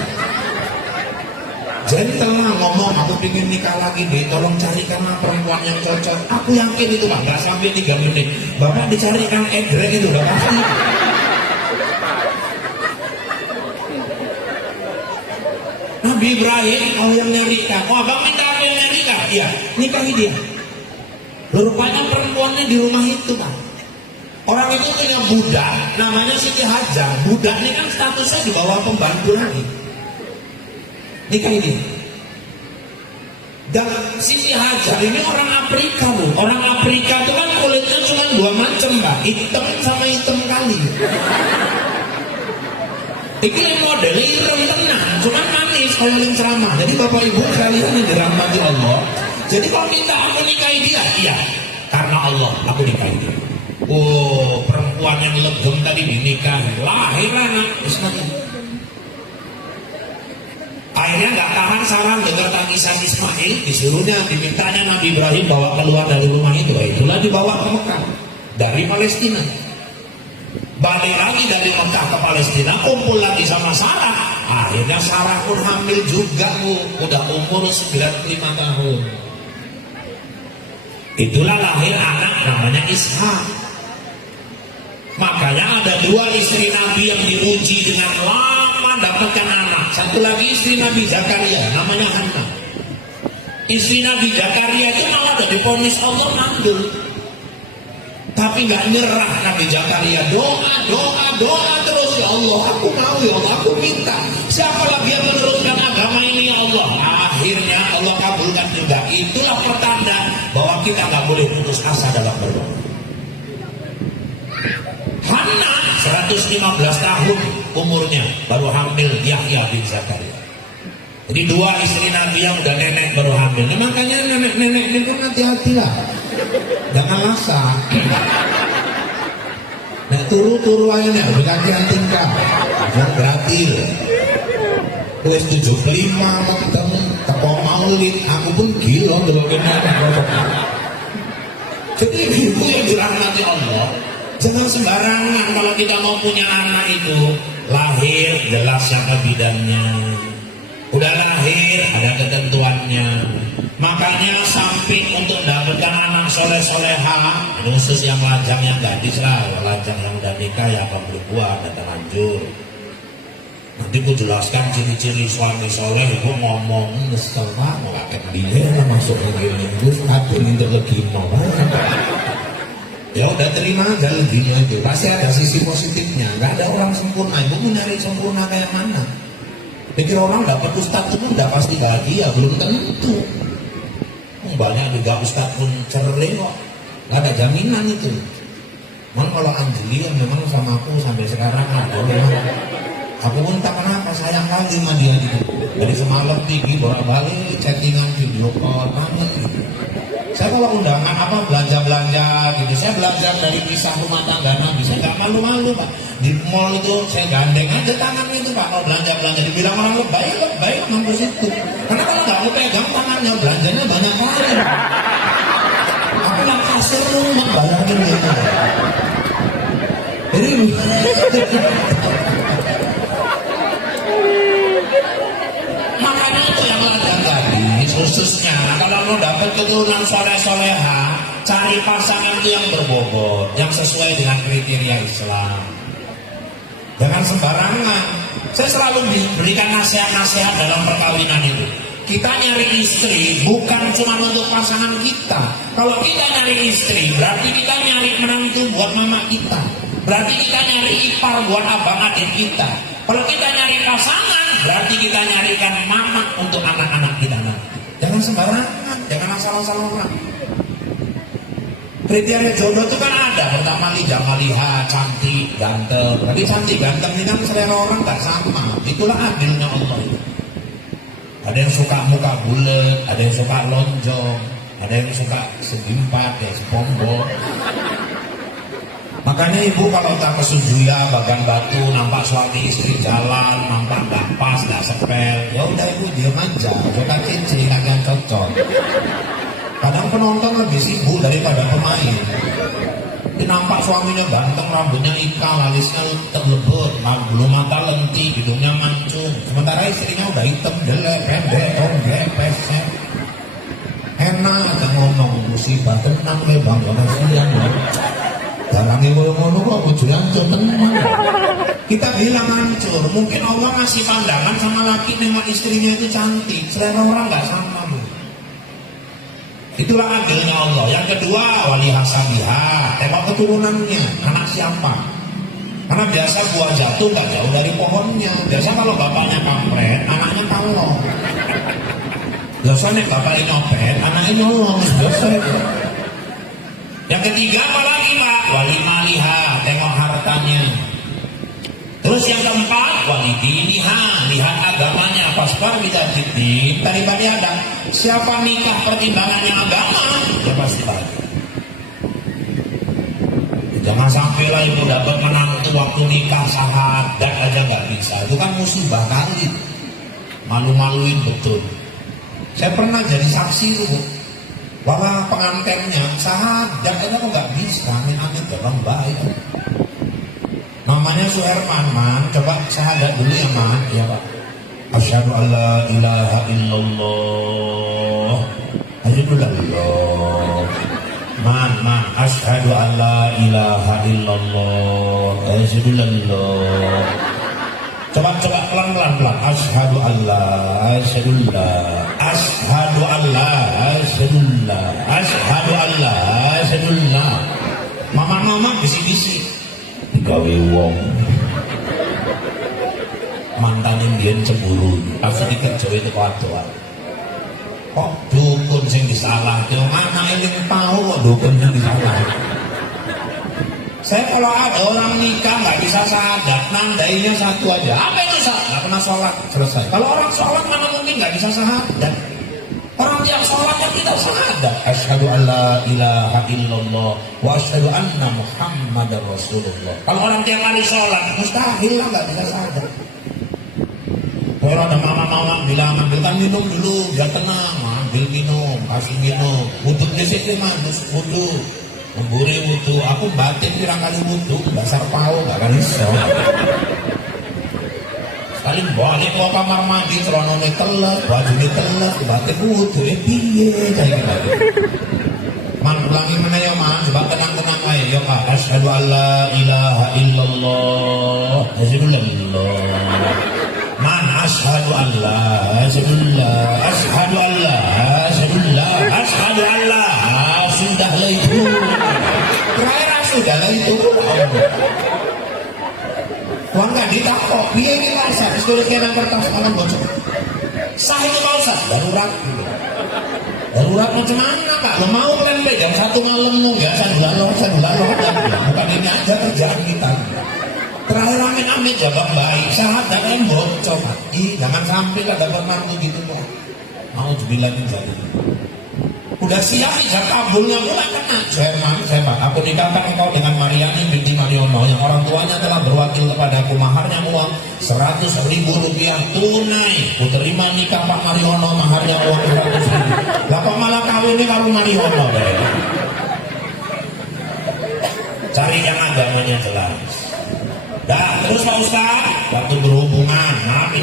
Jadi telah ngomong, aku pengen nikah lagi deh, tolong carikan perempuan yang cocok. Aku yakin itu Pak, gak sampai 3 menit. Bapak dicarikan egrek itu udah pasti. Nabi Ibrahim, kau yang nyarikan. Oh abang minta aku yang nyarikan? Iya, nikahi dia. Rupanya perempuannya di rumah itu Pak. Orang itu punya budak, namanya Siti Hajar. Budak ini kan statusnya di bawah pembantu lagi. Nikah ini. Dan Siti Hajar ini orang Afrika loh. Orang Afrika itu kan kulitnya cuma 2 macam Mbak, hitam sama hitam kali. Iki model ireng tenang, cuman manis kalau yang ceramah. Jadi bapak ibu kalian yang dirahmati Allah. Jadi kalau minta aku nikahi dia, iya, karena Allah aku nikahi dia. Oh, perempuan yang legem tadi dinikahi, lahir anak Ismail. Akhirnya nggak tahan sarang dengar tangisan Ismail, disuruhnya dimintanya Nabi Ibrahim bawa keluar dari rumah itu. Itulah dibawa ke Mekah dari Palestina. Balik lagi dari Mekah ke Palestina, kumpul lagi sama Sarah. Akhirnya Sarah pun hamil juga, Bu. Udah umur 95 tahun. Itulah lahir anak namanya Ishak. Makanya ada dua istri Nabi yang diuji dengan lama dapatkan anak. Satu lagi istri Nabi Zakaria, namanya Hana. Istri Nabi Zakaria itu malah udah divonis Allah mandul. Tapi nggak nyerah Nabi Zakaria, doa terus, ya Allah, aku mau, ya Allah, aku minta. Siapa lagi yang meneruskan agama ini, ya Allah? Akhirnya Allah kabulkan juga. Itulah pertanda bahwa kita nggak boleh putus asa dalam berdoa. Hana 115 tahun umurnya baru hamil Yahya bin Zakaria. Jadi dua istri Nabi yang udah nenek baru hamil. Nah, makanya nenek itu hati-hati lah. Jangan masak. Nah turu aja nih, berganti-ganti kak. Jangan gratis. Terus 75 mau ketemu teko maulid, aku pun gila dulu kena. Jadi ibu yang dirahmati Allah, jangan sembarangan kalau kita mau punya anak itu. Lahir jelas siapa bidannya. Udah lahir ada ketentuannya. Makanya samping untuk mendapatkan anak soleh-soleha, khusus yang lajang yang gadis lah, lajang yang udah nikah ya apa belum buat, ada terlanjur. Nanti aku jelaskan ciri-ciri suami soleh, ibu ngomong nyesel pak, mau kakek dia masuk ke gini, terus aku minta lagi mau. Ya udah terima aja leginya itu, pasti ada sisi positifnya. Gak ada orang sempurna, ibu mau nyari sempurna kayak mana? Pikir orang dapat ustadz itu udah pasti bahagia, belum tentu. Banyak juga ustadz pun cerai kok, nggak ada jaminan itu. Memang kalau Anjeli yang memang sama aku sampai sekarang ada memang. Aku pun tak kenapa sayang kali sama dia gitu. Dari semalam tinggi bolak-balik chattingan video call banget gitu. Saya kalau undangan apa belanja gitu, saya belajar dari kisah rumah tangga Nabi. Saya nggak malu-malu pak. Di mall itu saya gandeng aja tangannya itu pak. Kalau belanja dibilang orang lebay mampus itu. Karena kalau nggak mau pegang tangannya belanjanya banyak kali. Aku nggak kasih rumah bayangin gitu. Jadi makanya itu yang ladang gadis khususnya kalau mau dapat keturunan soleh-soleha, cari pasangan itu yang berbobot, yang sesuai dengan kriteria Islam. Jangan sembarangan. Saya selalu berikan nasihat-nasihat dalam perkawinan itu. Kita nyari istri bukan cuma untuk pasangan kita. Kalau kita nyari istri, berarti kita nyari menantu buat mama kita. Berarti kita nyari ipar buat abang adik kita. Kalau kita nyari pasangan, berarti kita nyarikan mama untuk anak-anak kita. Jangan sembarangan, jangan asal-asal orang. Kriteria jodoh itu kan ada. Pertama lihat cantik, ganteng. Tapi cantik, ganteng ini kan selera orang gak sama. Itulah adilnya Allah itu. Ada yang suka muka bulat, ada yang suka lonjong, ada yang suka segimpat, ya sepombol. Makanya ibu kalau tak kesujuya bagan batu, nampak suami istri jalan, nampak gak pas, gak sepel, ya udah ibu diam aja, jokat cincin yang cocok. Kadang penonton lebih sibuk daripada pemain. Dia nampak suaminya ganteng, rambutnya ikal, alisnya terlebut, bulu mata lentik, hidungnya mancung. Sementara istrinya udah hitam, jelek, pendek, tonggek, pesek. Enak aja ngomong, musibah tenang ya bang, jangan siang ya. Dalangi ngono kok bojonya hancur tenan. Kita bilang hancur, mungkin Allah ngasih pandangan sama laki nengok istrinya itu cantik, selera orang nggak sama bu. Itulah adilnya Allah. Yang kedua, wali hasabiha, tengok keturunannya, anak siapa. Karena biasa buah jatuh nggak jauh dari pohonnya. Biasa kalau bapaknya kampret, anaknya kalong. Biasanya bapaknya nyopet, anaknya nyolong. Biasa. Yang ketiga apa lagi pak? Wali maliha, tengok hartanya. Terus yang keempat, walidiniha, lihat agamanya. Pasbar bidatiddin, tadi ada. Siapa nikah pertimbangannya agama, ya pasti bahagia. Jangan sampai lah ibu dapat menantu waktu nikah sahadat aja nggak bisa. Itu kan musibah kali. Malu-maluin betul. Saya pernah jadi saksi Bu. Wala pengantinnya sahadat aja kok nggak bisa. Amin orang baik. Namanya Suherman, man. Coba sahadat dulu ya, man. Ya Pak. Asyhadu an la ilaha illallah. Alhamdulillah. Man, asyhadu an la ilaha illallah. Alhamdulillah. Coba pelan. Asyhadu an la, asyhadullah. Asyhadu an la, asyhadullah. Asyhadu an la, asyhadullah. Mama bisi-bisi. Gawe wong. Mantan Indian cemburu. Pasti dikerja itu kuat-kuat. Kok dukun sing disalah? Mana ini tahu kok dukun yang disalah? Saya kalau ada orang nikah nggak bisa sahadat, nandainya satu aja. Apa itu sahadat? Nggak pernah sholat, selesai. Kalau orang sholat mana mungkin nggak bisa sahadat? Orang yang sholatnya tidak sahadat. Asyhadu an la ilaha illallah wa asyhadu anna Muhammadar Rasulullah. Kalau orang tiap hari sholat, mustahil lah nggak bisa sahadat. Kalau ada mama bilang ambilkan minum dulu, biar tenang, ambil minum, kasih minum. Wudhu disini manus, wudhu, memburi wudhu. Aku batin pirang kali wudhu, dasar pau nggak kan iso. Sekali balik ke kamar mandi, celana teles, baju teles, batin wudhu, piye kayak gitu. Man ulangi mana ya man, coba tenang aja ya Pak. Asyhadu an la ilaha illallah, asyhadulillah. Man asyhadu an la, asyhadulillah, asyhadu an la, asyhadulillah, asyhadu an la, sudah lah itu. Terakhir sudah lah itu. Wah nggak ditakok, biar ini rasa, sekolah kena kertas malam bocor. Sah itu mau sah, darurat. Darurat macam mana Pak? Lo mau plan B jam 1 malam ya? Saya dulu bukan ini aja kerjaan kita. Terakhir amin jawab baik, sahadat yang bocor. Jangan sampai lah dapat mantu gitu Pak. Mau dibilangin jadi. Udah siap ya kabulnya mulai kena. Saya aku nikahkan engkau dengan Mariani binti Mariono yang orang tuanya telah berwakil kepadaku maharnya uang 100.000 rupiah tunai. Ku terima nikah Pak Mariono maharnya uang 100.000. Lah kok malah kawin ini kalau Mariono deh. Cari yang agamanya jelas. Dah terus Pak Ustaz waktu berhubungan maaf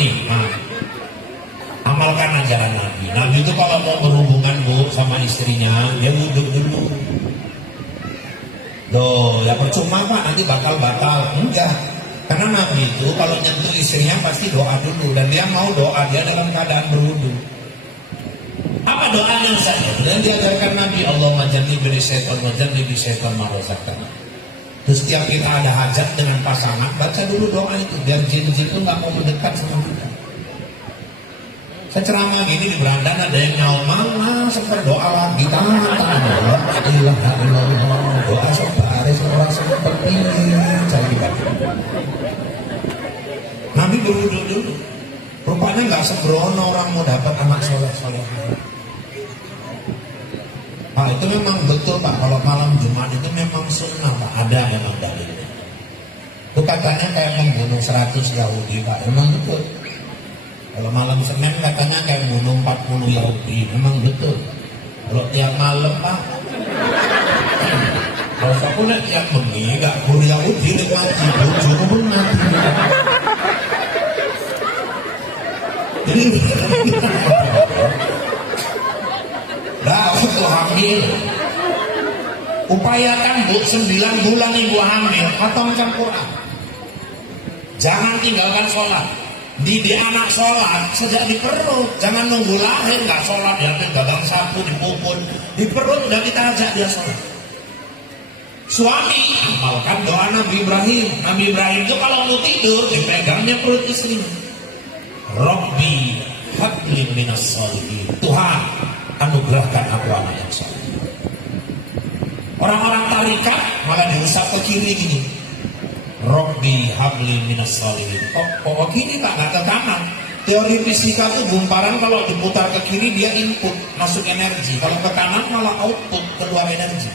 amalkan ajaran Nabi. Nabi itu kalau mau berhubungan Bu sama istrinya, dia wudhu dulu. Loh, ya percuma Pak, nanti batal. Enggak. Karena Nabi itu kalau nyentuh istrinya pasti doa dulu. Dan dia mau doa, dia dalam keadaan berwudhu. Apa doanya Ustaz? Dan diajarkan Nabi, Allahumma jannibni syaitan wa jannibi syaitan ma razaqtana. Terus setiap kita ada hajat dengan pasangan, baca dulu doa itu. Biar jin-jin itu gak mau mendekat sama kita. Saya ceramah gini di berandan ada yang nyawa mana seperti doa lagi tangan ilaha illallah doa sebaris orang seperti saya kita. Nabi berwudhu dulu. Rupanya nggak sembrono orang mau dapat anak soleh. Nah itu memang betul Pak. Kalau malam Jumat itu memang sunnah Pak. Ada memang dalilnya. Itu katanya kayak membunuh 100 Yahudi Pak. Memang betul. Kalau malam Senin katanya kayak bunuh 40 Yahudi, memang betul. Kalau tiap malam Pak, kalau aku lihat tiap bengi, gak buru Yahudi nikmati, bujur pun mati. Jadi, dah untuk hamil, upayakan Bu 9 bulan ibu hamil, khatamkan Quran. Jangan tinggalkan sholat. Didik anak sholat sejak di perut, jangan nunggu lahir nggak sholat, diambil gagang sapu, dipukul di perut udah kita ajak dia sholat. Suami amalkan doa Nabi Ibrahim. Nabi Ibrahim itu kalau mau tidur dipegangnya perut istrinya. Rabbi habli minas sholihin, Tuhan anugerahkan aku anak yang soleh. Orang-orang tarikat malah diusap ke kiri gini. Robbi habli minas sholihin. Oh gini Pak, nggak ke kanan. Teori fisika tuh gumparan kalau diputar ke kiri dia input, masuk energi. Kalau ke kanan malah output, keluar energi.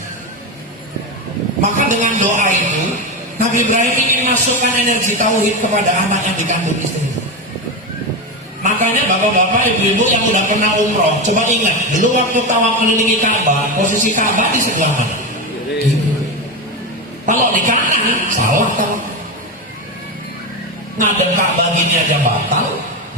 Maka dengan doa itu Nabi Ibrahim ingin masukkan energi tauhid kepada anak yang dikandung istri. Makanya bapak-bapak, ibu-ibu yang udah pernah umroh, coba ingat dulu waktu tawaf kelilingi Ka'bah, posisi Ka'bah di sebelah mana? Gitu. Kalau di kanan salah tawaf. Ngadep Ka'bah gini aja batal,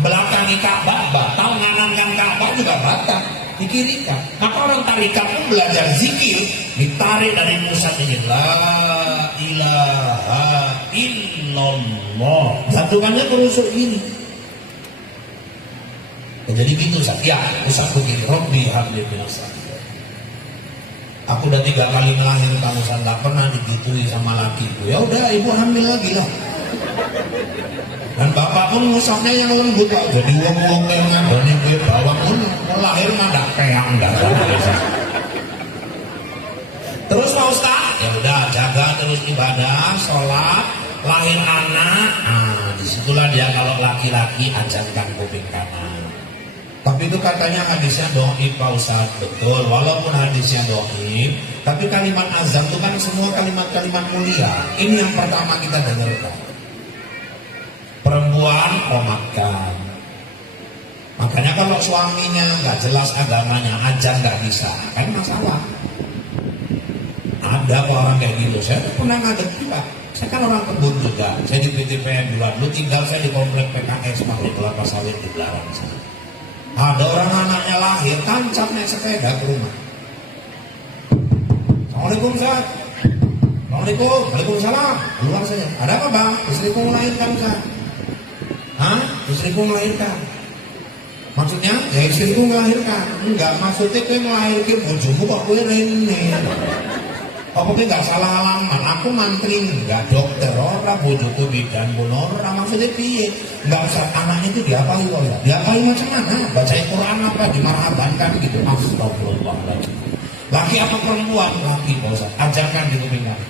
belakangi Ka'bah batal, nganankan Ka'bah juga batal, dikirikan. Maka orang tarikat pun belajar zikir, ditarik dari pusat ini, la ilaha illallah. Satukannya terusuk gini. Jadi gitu ya, Ustaz begini, Robbi habli minas sholihin. Aku udah 3 kali melahirkan, Ustaz, gak pernah digitui sama lakiku. Ya udah, ibu hamil lagi lah. Dan bapak pun ngusapnya yang lembut Pak. Jadi wong-wong yang ngandani gue bawang pun melahir nggak kayak enggak. Terus Pak Ustaz, ya udah jaga terus ibadah, sholat, lahir anak. Nah, disitulah dia kalau laki-laki ajankan kuping kanan. Tapi itu katanya hadisnya doib Pak Ustaz. Betul, walaupun hadisnya doib, tapi kalimat azan itu kan semua kalimat-kalimat mulia. Ini yang pertama kita dengarkan. Perempuan komatkan. Makanya kalau suaminya nggak jelas agamanya, azan nggak bisa, kan masalah. Ada kok orang kayak gitu. Saya pernah ngadepi Pak. Saya kan orang kebun juga. Saya di PTPN duluan. Dulu tinggal saya di komplek PKS Pabrik Kelapa Sawit di Belawan sana. Ada orang anaknya lahir, tancap naik sepeda ke rumah. Assalamualaikum Ustaz. Assalamualaikum. Waalaikumsalam. Keluar saja. Ada apa Bang? Istriku melahirkan Ustaz. Hah? Istriku melahirkan. Maksudnya? Ya istriku melahirkan. Enggak, maksudnya kowe melahirkan bojomu kok kowe rene. Apa kowe enggak salah alamat? Aku mantri enggak dokter ora, bojoku bidan pun ora. Maksudnya piye? Enggak usah anaknya itu diapali kok ya. Diapali macam mana? Baca Quran apa dimarhabankan gitu. Astagfirullahaladzim. Laki apa perempuan? Laki Pak Ustaz. Ajarkan di kuping kamu.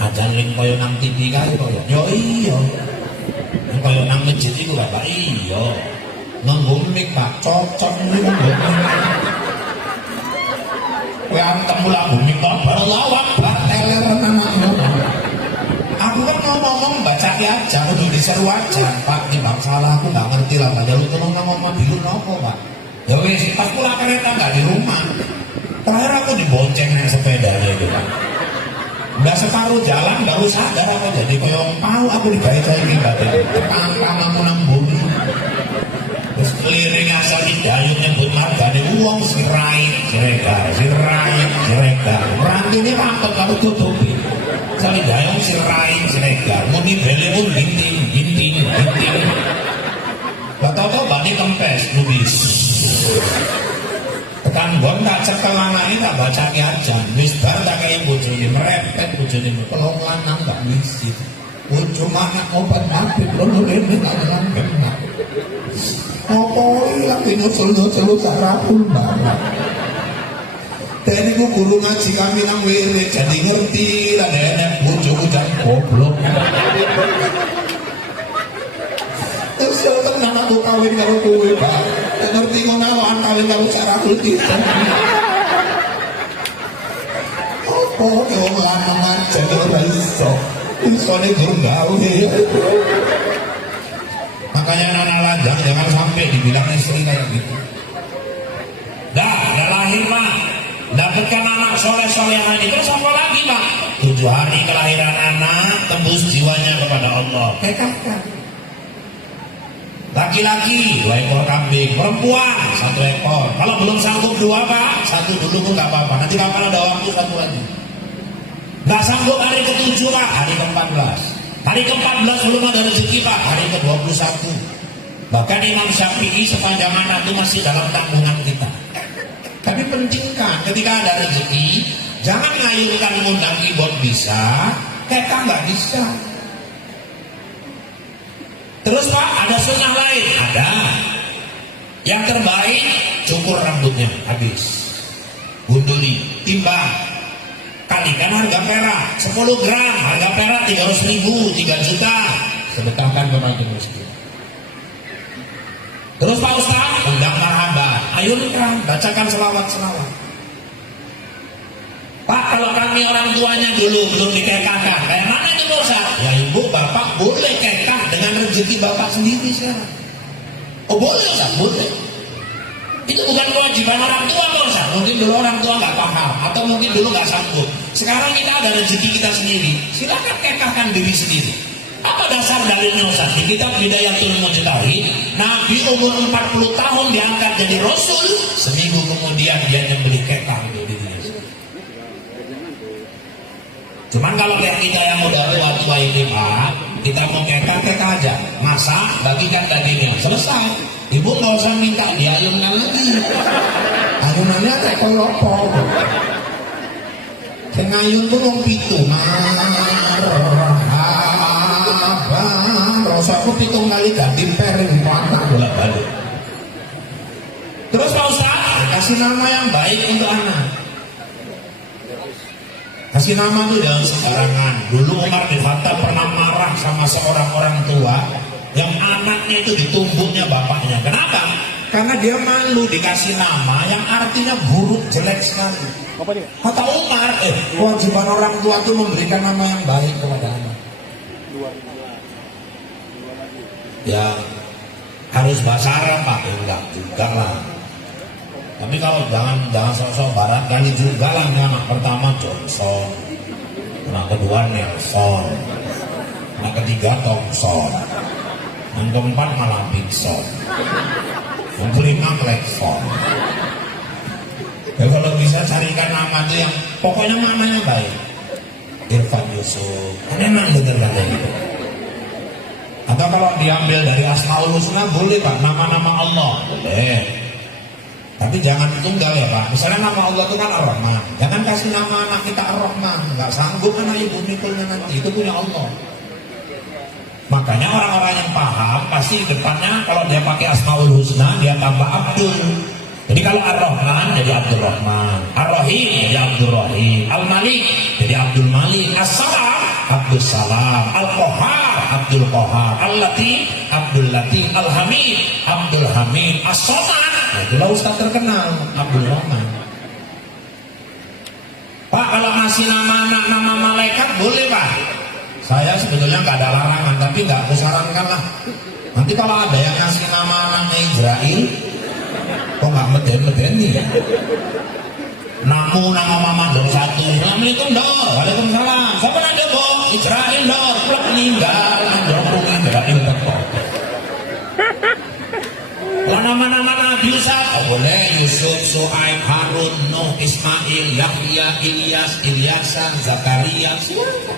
Ajan ling koyo nang TV kae kok ya. Yo iya. Koyo nang masjid iku Pak. Iya. Nganggo mic Pak, cocok niku. Kowe antem lagu mic kok baru lawan Pak teler anakmu. Aku kan ngomong baca aja kudu diseru aja. Pak timbang salah aku enggak ngerti lah. Padahal tolong ngomong dulu nopo Pak. Ya wis pas pulang kereta enggak di rumah. Terakhir aku dibonceng naik sepedanya itu Pak. Udah separuh jalan baru sadar aku jadi koyong pau aku dibaca ini batin tekan aku nang bumi. Terus keliling asal didayung nyebut margane uang sirai sireka rantingnya pampet kamu tutupi sali dayung sirai sireka muni beli pun ginting gak tau bani kempes nubis tekan gon tak cekel anaknya tak baca aja wis bar tak kayak bojone merepet bojone kalau lanang gak ngisi bojo mana obat mati belum rene tak lanang opo lagi nyusul sarapul banget tadi ku guru ngaji kami nang wirid jadi ngerti lah nenek bojo udah goblok terus yo tenan aku kawin karo kowe Pak ngerti ngono awak kawin karo sarapul kita opo yo lanang aja ora iso isone guru gawe. Makanya anak lajang jangan sampai dibilang istri kayak gitu. Dah lahir Pak, dapatkan anak soleh-solehan itu apa lagi Pak? 7 hari kelahiran anak, tembus jiwanya kepada Allah. Kekakak. Laki-laki 2 ekor kambing, perempuan 1 ekor. Kalau belum sanggup 2 Pak, 1 dulu pun nggak apa-apa. Nanti kapan ada waktu 1 lagi. Nggak sanggup hari ke-7 Pak, hari ke-14. Hari ke-14 belum ada rezeki Pak, hari ke-21. Bahkan Imam Syafi'i sepanjang anak itu masih dalam tanggungan kita. Tapi pentingkan ketika ada rezeki, jangan ngayunkan ngundang keyboard bisa, keka nggak bisa. Terus Pak, ada sunnah lain? Ada. Yang terbaik, cukur rambutnya, habis. Gunduli, timbang. kalikan harga perak 10 gram, harga perak 300.000, 3 juta, sedekahkan ke fakir miskin. Terus Pak Ustaz undang marhaban, ayo nikah, bacakan selawat. Pak, kalau kami orang tuanya dulu belum dikekahkan, kayak mana itu Pak Ustaz? Ya ibu bapak boleh kekah dengan rezeki bapak sendiri sekarang. Oh boleh Ustaz, boleh. Itu bukan kewajiban orang tua Pak Ustaz. Mungkin dulu orang tua nggak paham, atau mungkin dulu nggak sanggup. Sekarang kita ada rezeki kita sendiri, silakan kekahkan diri sendiri. Apa dasar dalilnya Ustaz? Di kitab Bidayatul Mujtahid, Nabi umur 40 tahun diangkat jadi Rasul, seminggu kemudian dia nyembelih kekah untuk dirinya. Cuman kalau kayak kita yang udah tua-tua ini Pak, kita mau kekah aja, masak, bagikan dagingnya, selesai. Ibu nggak usah minta diayunkan lagi. Ayunannya kayak kolopo. Pengayun tuh mau pitu aku pitung kali ganti piring patah bolak-balik. Terus Pak Ustaz, kasih nama yang baik untuk anak. Kasih nama itu jangan sembarangan. Dulu Umar bin Khattab pernah marah sama seorang orang tua yang anaknya itu ditumbuknya bapaknya. Kenapa? Karena dia malu dikasih nama yang artinya buruk, jelek sekali. Kata Umar, kewajiban orang tua itu memberikan nama yang baik kepada anak. Ya harus bahasa Arab Pak, enggak juga lah. Tapi kalau jangan sok-sok barat kali juga lah. Anak pertama Johnson, anak kedua Nelson, anak ketiga Thompson, yang keempat malah Bigson, yang kelima Blackson. Ya kalau bisa carikan nama itu yang pokoknya namanya baik. Irfan Yusuf, kan enak bener gitu. Atau kalau diambil dari Asmaul Husna boleh Pak, nama-nama Allah boleh. Tapi jangan tunggal ya Pak. Misalnya nama Allah itu kan Ar-Rahman, jangan kasih nama anak kita Ar-Rahman. Nggak sanggup anak ibu mikulnya nanti, itu punya Allah. Makanya orang-orang yang paham pasti depannya kalau dia pakai Asmaul Husna dia tambah Abdul. Jadi kalau Ar-Rahman jadi Abdul Rahman, Ar-Rahim jadi Abdul Rahim, Al-Malik jadi Abdul Malik, As-Salam Abdul Salam, Al-Qahar Abdul Qahar, Al-Latif Abdul Latif, Al-Hamid Abdul Hamid, As-Somad. Nah, itulah Ustaz terkenal Abdul Rahman. Pak, kalau masih nama malaikat boleh Pak. Saya sebetulnya nggak ada larangan, tapi nggak aku sarankan lah. Nanti kalau ada yang ngasih nama anaknya Israel, kok nggak meden nih? Nama mama dor satu, Assalamualaikum dor, Waalaikumsalam. Siapa nanya dor? Israel dor, plek meninggal, dor pungi Israel tekok. Kalau nama-nama Nabi Ustaz, oh boleh Yusuf, Su'aib, Harun, Nuh, Ismail, Yahya, Ilyas, Ilyasan, Zakaria, siapa?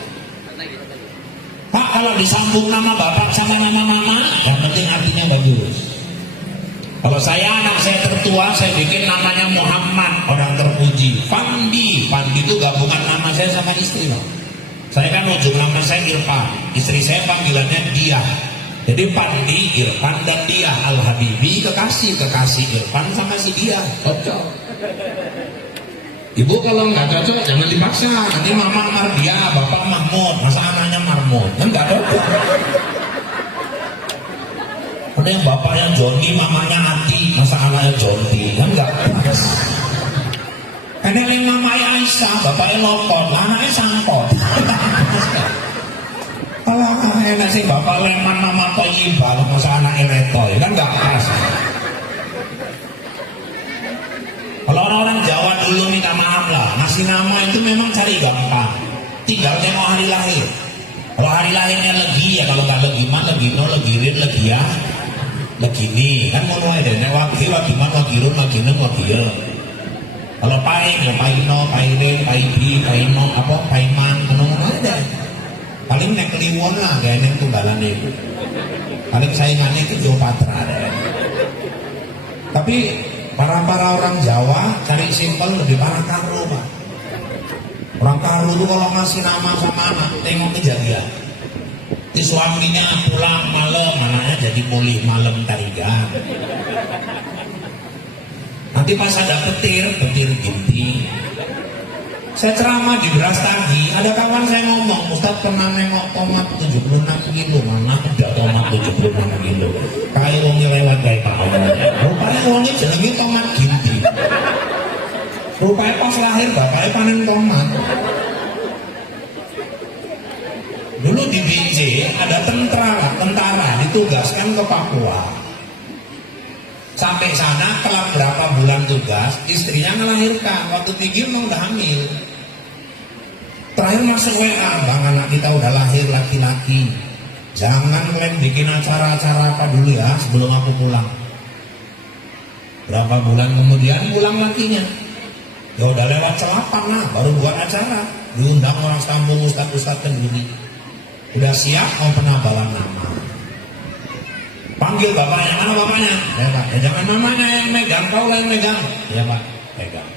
Pak, kalau disambung nama bapak sama nama mama, yang penting artinya bagus. Kalau anak saya tertua, saya bikin namanya Muhammad, orang terpuji. Pandi itu gabungan nama saya sama istri loh. Saya kan ujung nama saya Irfan, istri saya panggilannya Dia. Jadi Pandi, Irfan dan Dia. Al-Habibi kekasih Irfan sama si Dia, cocok. Ibu kalau nggak cocok jangan dipaksa. Nanti mama Mardia, bapak Mahmud, masa anaknya Marmud, kan nggak cocok. Ada yang bapaknya Joni, mamanya Ati, masa anaknya Joni, kan nggak pas. Ada yang mamanya Aisyah, bapaknya Lopot, anaknya Sangkot. Kalau enak sih bapak Leman, mama Toyibah, masa anaknya Letoy, kan nggak pas. Kalau orang-orang Jawa dulu minta maaf lah, ngasih nama itu memang cari gampang. Tinggal tengok hari lahir. Kalau hari lahirnya Legi ya, kalau nggak Legiman, Legino, Legirin, Legia, Legini, kan mulai dari Wagi, Wagiman, Wagirun, Waginem, Wagir. Kalau Paing ya Paino, Pairin, Paibi, Paino, apa Paiman, kenapa ada? Paling nek Kliwon lah, gak yang tunggalan itu. Paling saingannya itu Jopatra ada. Tapi para orang Jawa cari simpel lebih parah karo Pak. Orang karo itu kalau ngasih nama sama anak tengok kejadian. Di suaminya pulang malam, anaknya jadi mulih malam tarigan. Nanti pas ada petir ginti. Saya ceramah di Beras Tagi, ada kawan saya ngomong, Ustaz pernah nengok tomat 76 kilo, mana ada tomat 76 kilo. Kayak wongnya lewat kayak Pak Omongnya. Rupanya wongnya jenenge tomat ginti. Rupanya pas lahir bapaknya panen tomat. Dulu di BJ ada tentara ditugaskan ke Papua. Sampai sana telah berapa bulan tugas, istrinya melahirkan. Waktu tinggi mau udah hamil. Terakhir masuk WA, bang anak kita udah lahir laki-laki. Jangan kalian bikin acara-acara apa dulu ya sebelum aku pulang. Berapa bulan kemudian pulang lakinya. Ya udah lewat selapan lah, baru buat acara. Diundang orang kampung ustad-ustad kenduri. Udah siap mau penabalan nama. Panggil bapaknya, mana bapaknya? Ya Pak, ya jangan mamanya yang megang, kau yang megang. Ya Pak, pegang.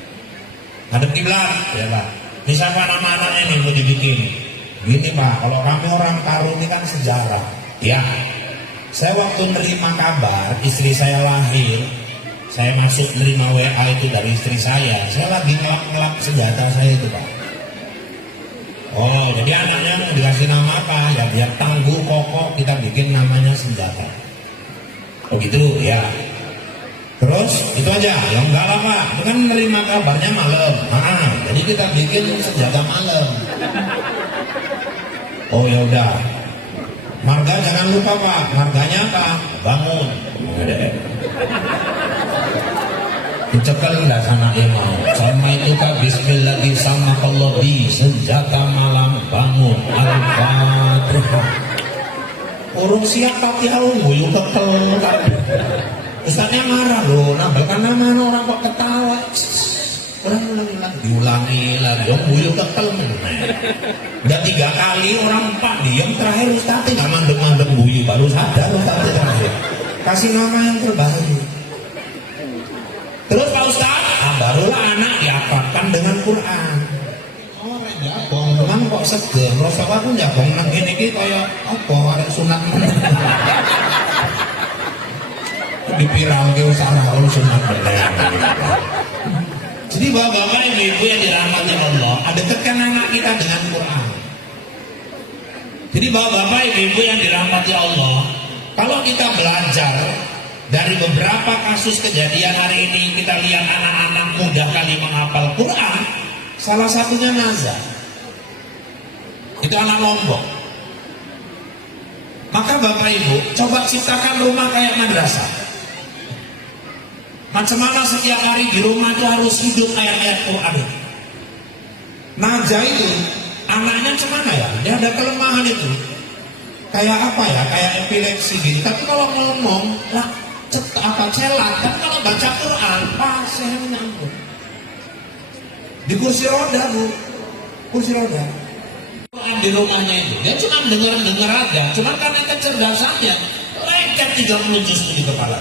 Hadap kiblat, ya Pak. Ini siapa nama anaknya nih mau dibikin? Gini Pak, kalau kami orang Karu ini kan sejarah. Ya, saya waktu nerima kabar istri saya lahir, saya masuk nerima WA itu dari istri saya lagi ngelap-ngelap senjata saya itu Pak. Oh, jadi anaknya dikasih nama apa? Ya biar tangguh, kokoh, kita bikin namanya senjata. Oh gitu ya. Terus itu aja, ya enggak lah Pak, itu kan menerima kabarnya malam. Jadi kita bikin senjata malam. Oh ya udah. Marga jangan lupa Pak, marganya apa? Bangun. Dicekel enggak sana mau. Sama itu Kak, bismillah sama Allah di senjata malam bangun. Al-Fatihah. Urung siap Fatihah nguyu kekel kabeh. Ustaznya marah loh, nambahkan nama orang kok ketawa. Ulang diulangi lagi, nguyu kekel meneh. Udah 3 kali orang Pak diem, terakhir Ustaznya nggak mandek-mandek nguyu, baru sadar Ustaznya terakhir. Kasih nama yang terbaik. Terus Pak Ustaz, barulah anak diapakan dengan Quran. Jabong, teman kok seger, rasa aku jabong nang gini ki kaya apa arek sunat meneh. Dipiralke salah sunat meneh. Jadi bapak-bapak ibu-ibu yang dirahmati Allah, ada dekatkan anak kita dengan Quran. Jadi bapak-bapak ibu-ibu yang dirahmati Allah, kalau kita belajar dari beberapa kasus kejadian hari ini, kita lihat anak-anak mudah kali menghafal Quran. Salah satunya Nazar. Itu anak Lombok. Maka Bapak Ibu coba ciptakan rumah kayak madrasah. Macam mana setiap hari di rumah itu harus hidup ayat-ayat Quran. Najah itu anaknya cemana ya? Dia ada kelemahan itu. Kayak apa ya? Kayak epilepsi gitu. Tapi kalau ngomong lah celat. Tapi kalau baca Quran saya nyambung. Di kursi roda Bu, kursi roda. Di rumahnya itu, dia cuma dengar aja. Cuma karena kecerdasannya, lengket 30 juz di kepala.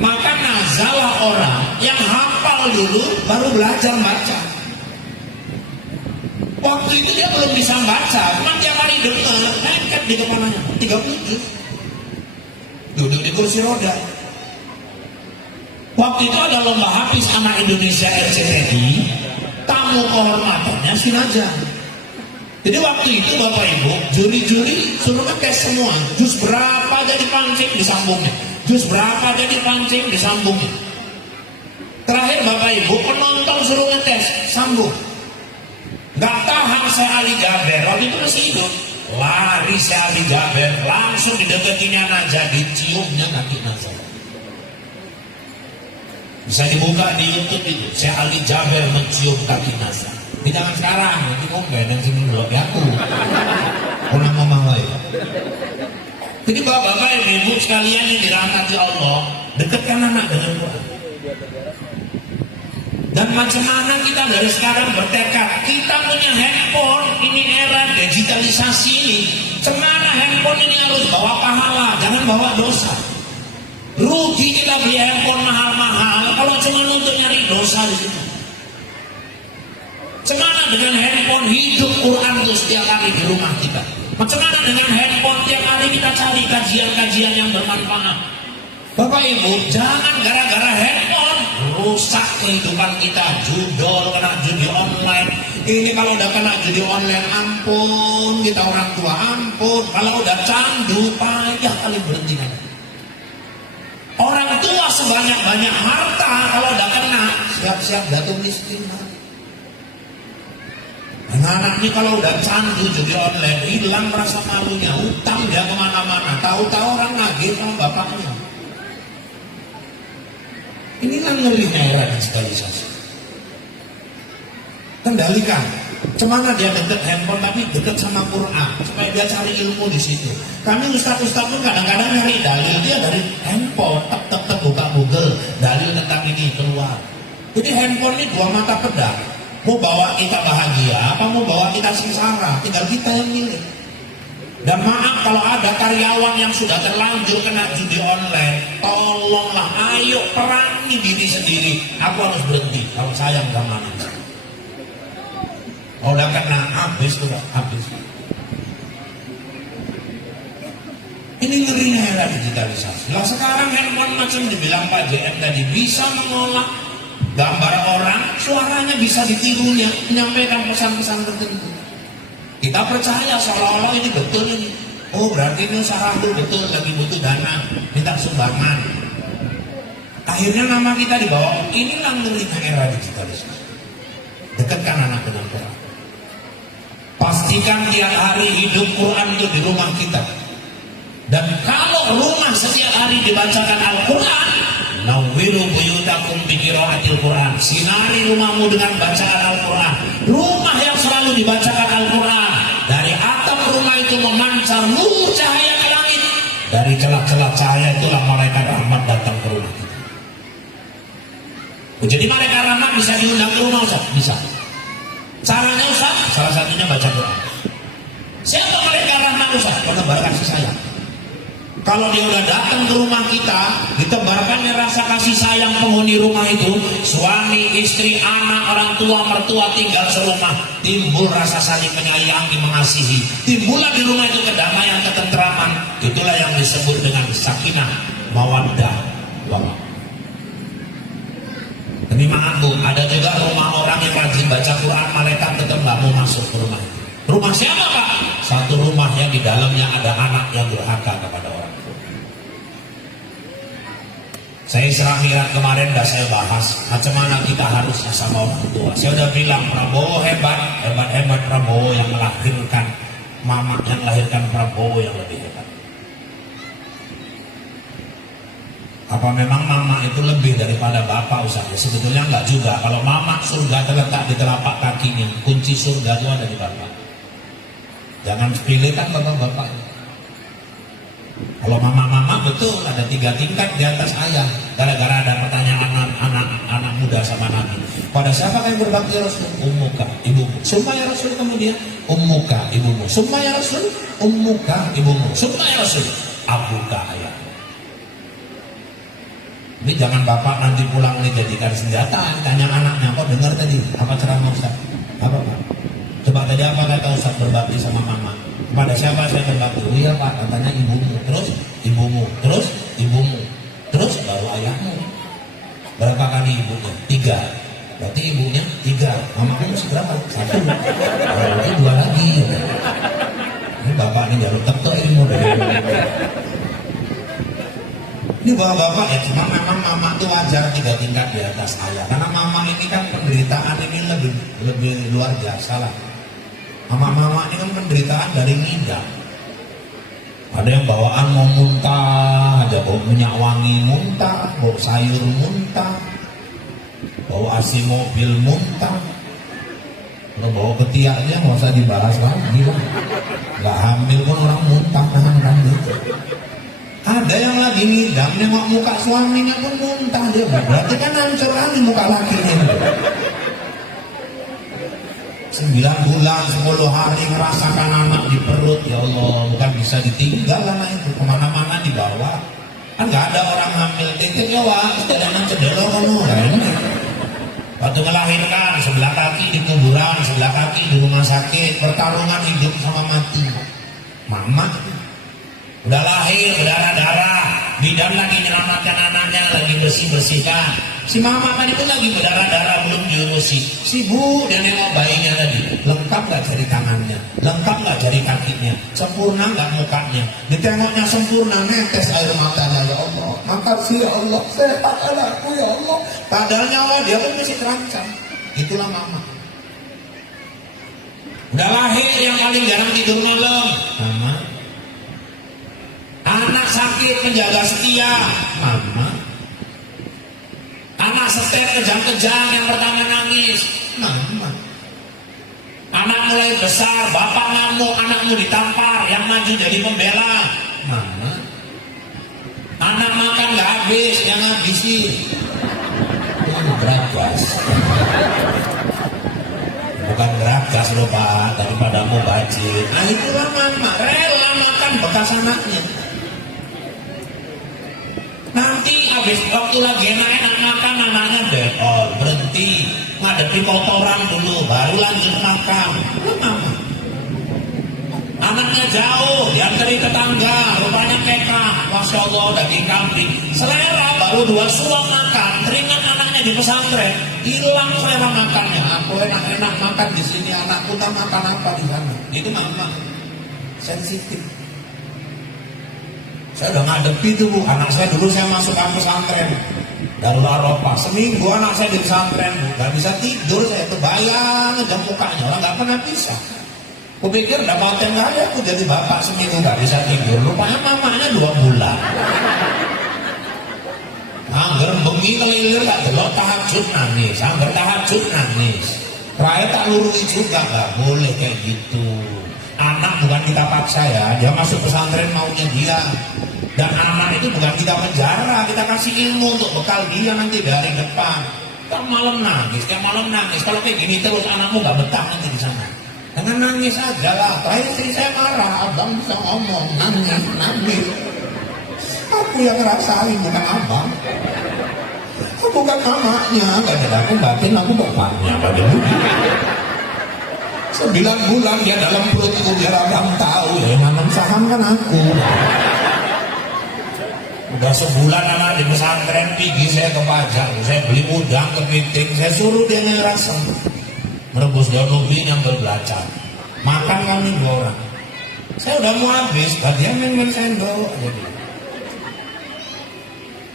Maka nazalah orang yang hafal dulu, baru belajar baca. Waktu itu dia belum bisa baca, cuma tiap hari dengar, lengket di kepalanya 30 juz. Duduk di kursi roda. Waktu itu ada lomba hafiz anak Indonesia RCTI, tamu kehormatannya si Najah. Jadi waktu itu Bapak Ibu, juri-juri suruh ngetes semua, juz berapa jadi pancing disambungnya, juz berapa jadi pancing disambungnya. Terakhir Bapak Ibu, penonton suruh ngetes, sambung. Gak tahan saya Ali Jaber, waktu itu masih hidup. Lari saya Ali Jaber, langsung didekatinya Najah, diciumnya kaki Najah. Bisa dibuka di YouTube itu, saya Ali Jaber mencium kaki Nazar. Di jangan sekarang, nanti kok yang sini dulu ya aku. Orang ngomong lagi. Jadi bapak-bapak ibu sekalian yang dirahmati Allah, dekatkan anak dengan Quran. Dan macam mana kita dari sekarang bertekad, kita punya handphone, ini era digitalisasi ini. Cemana handphone ini harus bawa pahala, jangan bawa dosa. Rugi kita beli handphone mahal-mahal kalau cuma untuk nyari dosa di situ. Cemana dengan handphone hidup Quran itu setiap hari di rumah kita. Macam mana dengan handphone tiap hari kita cari kajian-kajian yang bermanfaat. Bapak Ibu, jangan gara-gara handphone rusak kehidupan kita, judol, kena judi online. Ini kalau udah kena judi online, ampun, kita orang tua, ampun. Kalau udah candu, payah kali berhenti. Orang tua sebanyak-banyak harta, kalau udah kena, siap-siap jatuh miskin. Anak ini kalau udah candu judi online, hilang rasa malunya, utang dia kemana-mana, tahu-tahu orang nagih sama bapaknya. Inilah ngerinya era digitalisasi. Kendalikan. Cemana dia deket handphone tapi deket sama Quran supaya dia cari ilmu di situ. Kami ustaz-ustaz pun kadang-kadang nyari dalil dia dari handphone, tek buka Google, dalil tentang ini keluar. Jadi handphone ini dua mata pedang. Mau bawa kita bahagia, apa mau bawa kita sengsara, tinggal kita yang milih. Dan maaf kalau ada karyawan yang sudah terlanjur kena judi online, tolonglah, ayo perangi diri sendiri. Aku harus berhenti kalau sayang sama ini. Kalau udah kena habis, udah habis. Ini ngerinya era digitalisasi. Lah sekarang handphone macam dibilang Pak JM tadi bisa mengolah gambar orang, suaranya bisa ditirunya, menyampaikan pesan-pesan tertentu. Kita percaya seolah-olah ini betul ini. Oh berarti ini Sarahul betul lagi butuh dana, minta sumbangan. Akhirnya nama kita dibawa. Inilah ngerinya era digitalisasi. Dekatkan anak dengan Quran. Pastikan tiap hari hidup Quran itu di rumah kita. Dan kalau rumah setiap hari dibacakan Al-Quran, nawwiru buyutakum biqiraatil Quran. Sinari rumahmu dengan bacaan Al-Quran. Rumah yang selalu dibacakan Al-Quran, dari atap rumah itu memancar nur cahaya ke langit. Dari celah-celah cahaya itulah malaikat rahmat datang ke rumah kita. Jadi malaikat rahmat bisa diundang ke rumah Ustaz? Bisa. Caranya Ustaz? Salah satunya baca Quran. Siapa malaikat rahmat Ustaz? Penebar kasih sayang. Kalau dia udah datang ke rumah kita, ditebarkannya rasa kasih sayang penghuni rumah itu, suami, istri, anak, orang tua, mertua tinggal serumah, timbul rasa saling menyayangi, mengasihi. Timbullah di rumah itu kedamaian, ketentraman. Itulah yang disebut dengan sakinah, mawaddah, warahmah. Demi maaf Bu, ada juga rumah orang yang rajin baca Quran, malaikat tetap nggak mau masuk ke rumah itu. Rumah siapa Pak? Satu rumah yang di dalamnya ada anak yang durhaka kepada orang tua. Saya Isra Mi'raj kemarin udah saya bahas macam mana kita harus sama orang tua. Saya udah bilang Prabowo hebat Prabowo yang melahirkan mama, yang melahirkan Prabowo yang lebih hebat. Apa memang mama itu lebih daripada bapak Ustaz? Sebetulnya enggak juga. Kalau mama surga terletak di telapak kakinya, kunci surga itu ada di bapak. Jangan pilihkan bapak-bapak. Kalau mama-mama betul ada 3 tingkat di atas ayah. Gara-gara ada pertanyaan anak muda sama Nabi. Pada siapa yang berbakti ya Rasul? Ummuka, ibumu. Summa ya Rasul kemudian ummuka, ibumu. Summa ya Rasul, ummuka, ibumu. Summa ya Rasul, abuka, ayah. Ini jangan bapak nanti pulang ini jadikan senjata. Tanya anaknya, kok dengar tadi apa ceramah Ustaz? Apa Pak? Coba tadi apa kata Ustaz berbakti sama mama? Kepada siapa saya berbakti? Oh iya Pak, katanya ibumu. Terus ibumu. Terus ibumu. Terus baru ayahmu. Berapa kali ibunya? 3. Berarti ibunya 3. Mamamu masih berapa? 1. Berarti 2 lagi. Ini bapak ini jalur tektok ilmu dari ini bapak-bapak ya, cuma memang mama itu wajar 3 tingkat di atas ayah. Karena mama ini kan penderitaan ini lebih luar biasa lah. Mama-mama ini kan penderitaan dari ngidam. Ada yang bawaan mau muntah, ada bau minyak wangi muntah, bau sayur muntah, bau AC mobil muntah. Kalau bau ketiak aja nggak usah dibahas lagi lah. Gak hamil pun orang muntah kan gitu. Ada yang lagi ngidam, nengok muka suaminya pun muntah dia. Berarti kan hancur lagi muka lakinya. 9 bulan, 10 hari merasakan anak di perut. Ya Allah, bukan bisa ditinggal anak itu. Kemana-mana dibawa. Kan gak ada orang hamil. Titiknya wah, sedanan cedelo kamu. Waktu melahirkan, sebelah kaki di kuburan, sebelah kaki di rumah sakit. Pertarungan hidup sama mati. Mama udah lahir, berdarah-darah, di bidan lagi nyelamatkan anaknya, lagi bersih-bersihkan. Si mama tadi pun lagi berdarah-darah, belum diurusi. Si bu dia nengok bayinya tadi, lengkap gak jari tangannya, lengkap gak jari kakinya, sempurna gak mukanya. Ditengoknya sempurna, netes air matanya. Ya Allah, makasih ya Allah, sehat anakku ya Allah. Padahal nyawa dia pun masih terancam. Itulah mama. Udah lahir yang paling jarang tidur malam, mama. Anak sakit menjaga setia, mama. Anak setir kejang-kejang yang pertama nangis, mama. Anak mulai besar, bapak ngamuk, anakmu ditampar, yang maju jadi pembela, mama. Anak makan gak habis, yang habisin. Itu beragas. Bukan beragas loh pak, daripada mau bajin. Nah itulah mama, rela makan bekas anaknya. Nanti habis waktu lagi enak-enak makan, anaknya beol, berhenti ngadepi kotoran dulu, baru lanjut makan. Mama. Anaknya jauh, diantari tetangga, rupanya kekah, masya Allah daging kambing. Selera baru 2 suap makan, teringat anaknya di pesantren, hilang selera makannya. Aku enak-enak makan di sini, anakku tak makan apa di sana. Itu mama sensitif. Saya udah ngadepi tuh bu, anak saya dulu saya masuk kampus pesantren Darul Arafah, seminggu anak saya di pesantren bu, gak bisa tidur saya tuh, bayang aja mukanya, orang gak pernah bisa. Kupikir dapat yang gak ada, aku jadi bapak seminggu gak bisa tidur, rupanya mamanya 2 bulan. Angger bengi kelilir gak delok tahajud nangis, angger tahajud nangis. Terakhir tak lurui juga, gak boleh kayak gitu. Anak bukan kita paksa ya, dia masuk pesantren maunya dia. Dan anak itu bukan kita penjara, kita kasih ilmu untuk bekal dia nanti dari depan. Tiap malam nangis, tiap malam nangis. Kalau kayak gini terus anakmu gak betah nanti di sana. Dengan nangis aja lah. Terakhir istri saya marah, abang bisa ngomong, nangis. Aku yang ngerasain, bukan abang. Aku bukan mamanya, gak ada aku batin, aku bapaknya. Bagaimana? 9 bulan dia dalam perutku biar abang tahu ya, yang nanam saham kan aku. Udah sebulan anak di pesantren pergi saya ke pajak, saya beli udang kepiting, saya suruh dia ngerasa merebus daun ubi yang berbelacan, makan kami 2 orang. Saya udah mau habis, tadi dia main sendok. Jadi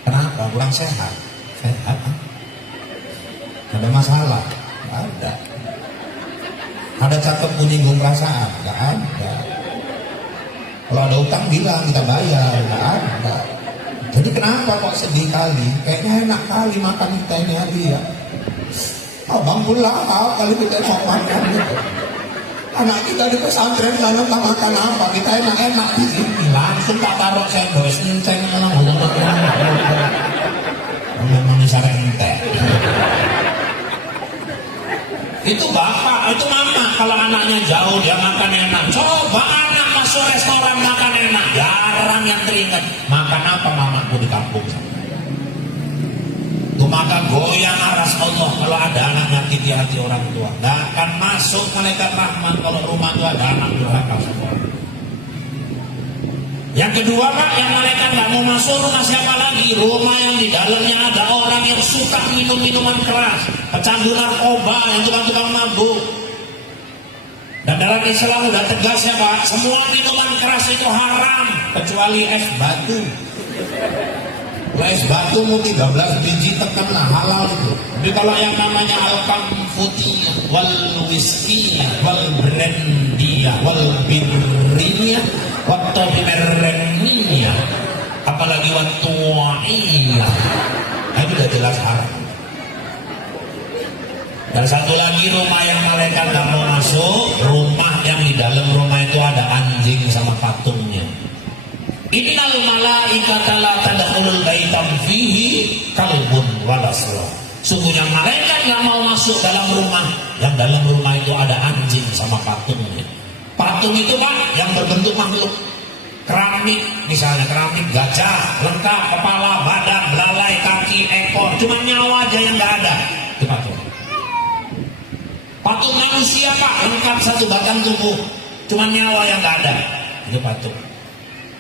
kenapa? Kurang sehat? Sehat? Ada masalah? Ada. Ada cakep menyinggung perasaan? Gak ada. Kalau ada utang bilang kita bayar, gak ada. Jadi kenapa kok sedih kali? Kayaknya enak kali makan kita ini hari ya. Abang pulang kali kita mau makan gitu. Anak kita di pesantren sana tak makan apa, kita enak-enak di sini. Langsung tak taruh sendok, senceng memang misalnya entek. Itu bapak, itu mama. Kalau anaknya jauh dia makan enak. Coba anak masuk restoran makan enak, jarang yang teringat. Makan apa mamaku di kampung? Tuh maka goyang aras Allah kalau ada anak nyakiti hati orang tua. Gak akan masuk malaikat rahmat kalau rumah itu ada anak durhaka semua. Yang kedua pak, yang malaikat gak mau masuk rumah siapa lagi? Rumah yang di dalamnya ada orang yang suka minum minuman keras, pecandu narkoba, yang tukang-tukang mabuk. Dan dalam Islam udah tegas ya pak, semua minuman keras itu haram kecuali es batu. Es batu mau 13 biji tekan lah halal itu. Tapi kalau yang namanya al-kamfutiyah, wal whiskiyah, wal brandiyah, wal birriyah, wat tobimerreniyah, apalagi wat tuwa'iyah, itu udah jelas haram. Dan satu lagi rumah yang malaikat gak mau masuk, rumah yang di dalam rumah itu ada anjing sama patungnya. Innal malaikata la tadkhulul baitan fihi kalbun walasra. Sungguhnya malaikat gak mau masuk dalam rumah yang dalam rumah itu ada anjing sama patungnya. Patung itu pak yang berbentuk makhluk keramik, misalnya keramik gajah, lengkap kepala, badan, belalai, kaki, ekor, cuma nyawa aja yang gak ada. Itu patung. Patung manusia pak lengkap satu badan tubuh, cuma nyawa yang gak ada. Itu patung.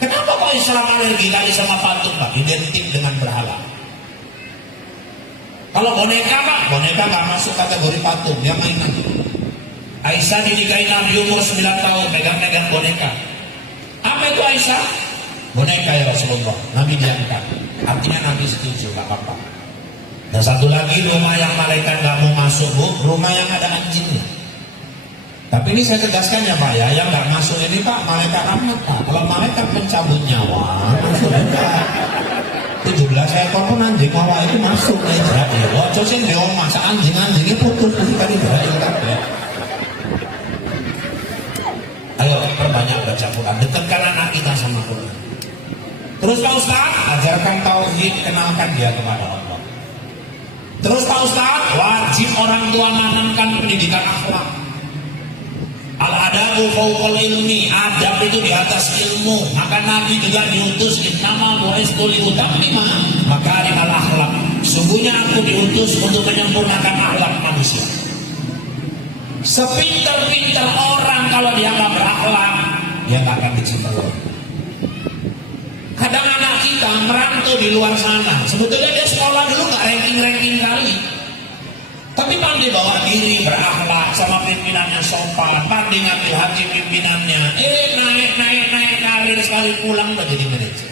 Kenapa kok Islam alergi kali sama patung Pak? Identik dengan berhala. Kalau boneka Pak, boneka nggak masuk kategori patung, dia mainan. Aisyah dinikahi Nabi umur 9 tahun, megang-megang boneka. Apa itu Aisyah? Boneka ya Rasulullah. Nabi diangkat. Artinya Nabi setuju, nggak apa-apa. Dan satu lagi, rumah yang malaikat nggak mau masuk Bu, rumah yang ada anjingnya. Tapi ini saya tegaskan ya Pak ya, yang nggak masuk ini Pak, malaikat rahmat Pak. Kalau malaikat pencabut nyawa, masuk enggak. 17 ekor pun anjing wawa itu masuk nih berat ya. Wajo sih di omah anjing-anjingnya putus tadi berat ya. Ayo perbanyak baca Quran, dekatkan anak kita sama Quran. Terus Pak Ustaz, ajarkan tauhid, kenalkan dia kepada Allah. Terus Pak Ustaz, wajib orang tua menanamkan pendidikan akhlak. Al-adabu fawqal ilmi, adab itu di atas ilmu. Maka Nabi juga diutus innama bu'istu liutammima makarimal akhlak. Sungguhnya aku diutus untuk menyempurnakan akhlak manusia. Sepintar-pintar orang kalau dia nggak berakhlak, dia nggak akan dicintai. Kadang anak kita merantau di luar sana, sebetulnya dia sekolah dulu nggak ranking-ranking kali, tapi pandai bawa diri, berakhlak, sama pimpinannya sopan, pandai ngambil hati pimpinannya, naik karir, sekali pulang udah jadi manajer.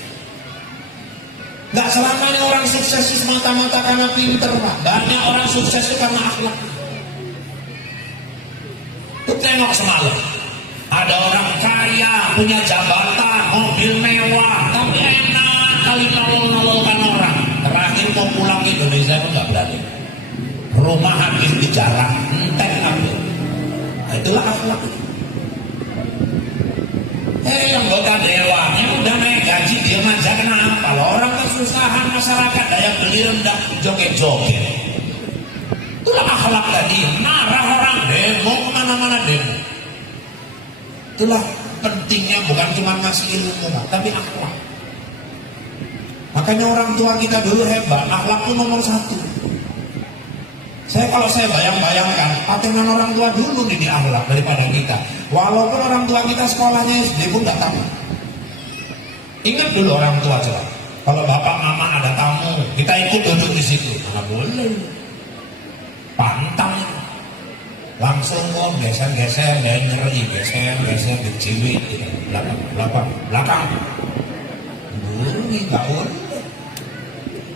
Gak selamanya orang sukses semata-mata karena pinter Pak. Banyak orang sukses itu karena akhlak. Tuh tengok semalam, ada orang kaya, punya jabatan, mobil mewah, tapi enak kali nolol-nololkan orang. Terakhir mau pulang ke Indonesia itu gak berani. Rumah habis di jalan, entek ambil. Nah, itulah akhlak. Anggota dewan yang udah naik gaji dia aja kenapa? Orang kesusahan masyarakat daya beli rendah, joget-joget. Itulah akhlak tadi. Marah orang demo kemana-mana demo. Itulah pentingnya bukan cuma ngasih ilmu, tapi akhlak. Makanya orang tua kita dulu hebat, akhlak itu nomor 1. Kalau saya bayang-bayangkan, patengan orang tua dulu di akhlak daripada kita. Walaupun orang tua kita sekolahnya SD pun nggak tahu. Ingat dulu orang tua coba. Kalau bapak mama ada tamu, kita ikut duduk di situ. Mana boleh. Pantang. Langsung geser-geser, ngeri, geser, diciwit, belakang. Bunyi nggak boleh.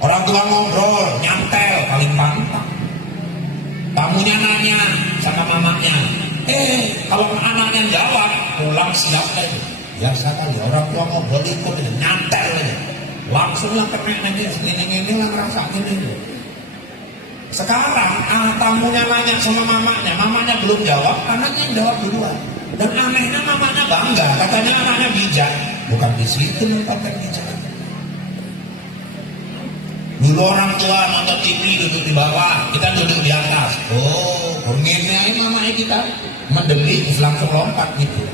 Orang tua ngobrol, nyantel, paling pantang. Tamunya nanya sama mamanya, kalau anaknya jawab, pulang siap deh. Biasa kali orang tua ngobrol ikut nyantel aja. Langsung yang kena nanti ini lah ngerasa gini. Sekarang tamunya nanya sama mamanya belum jawab, anaknya yang jawab duluan. Dan anehnya mamanya bangga, katanya anaknya bijak. Bukan di situ menempatkan bijak. Dulu orang tua nonton TV duduk di bawah, kita duduk di atas. Pengennya mamanya kita mendeli langsung lompat gitu.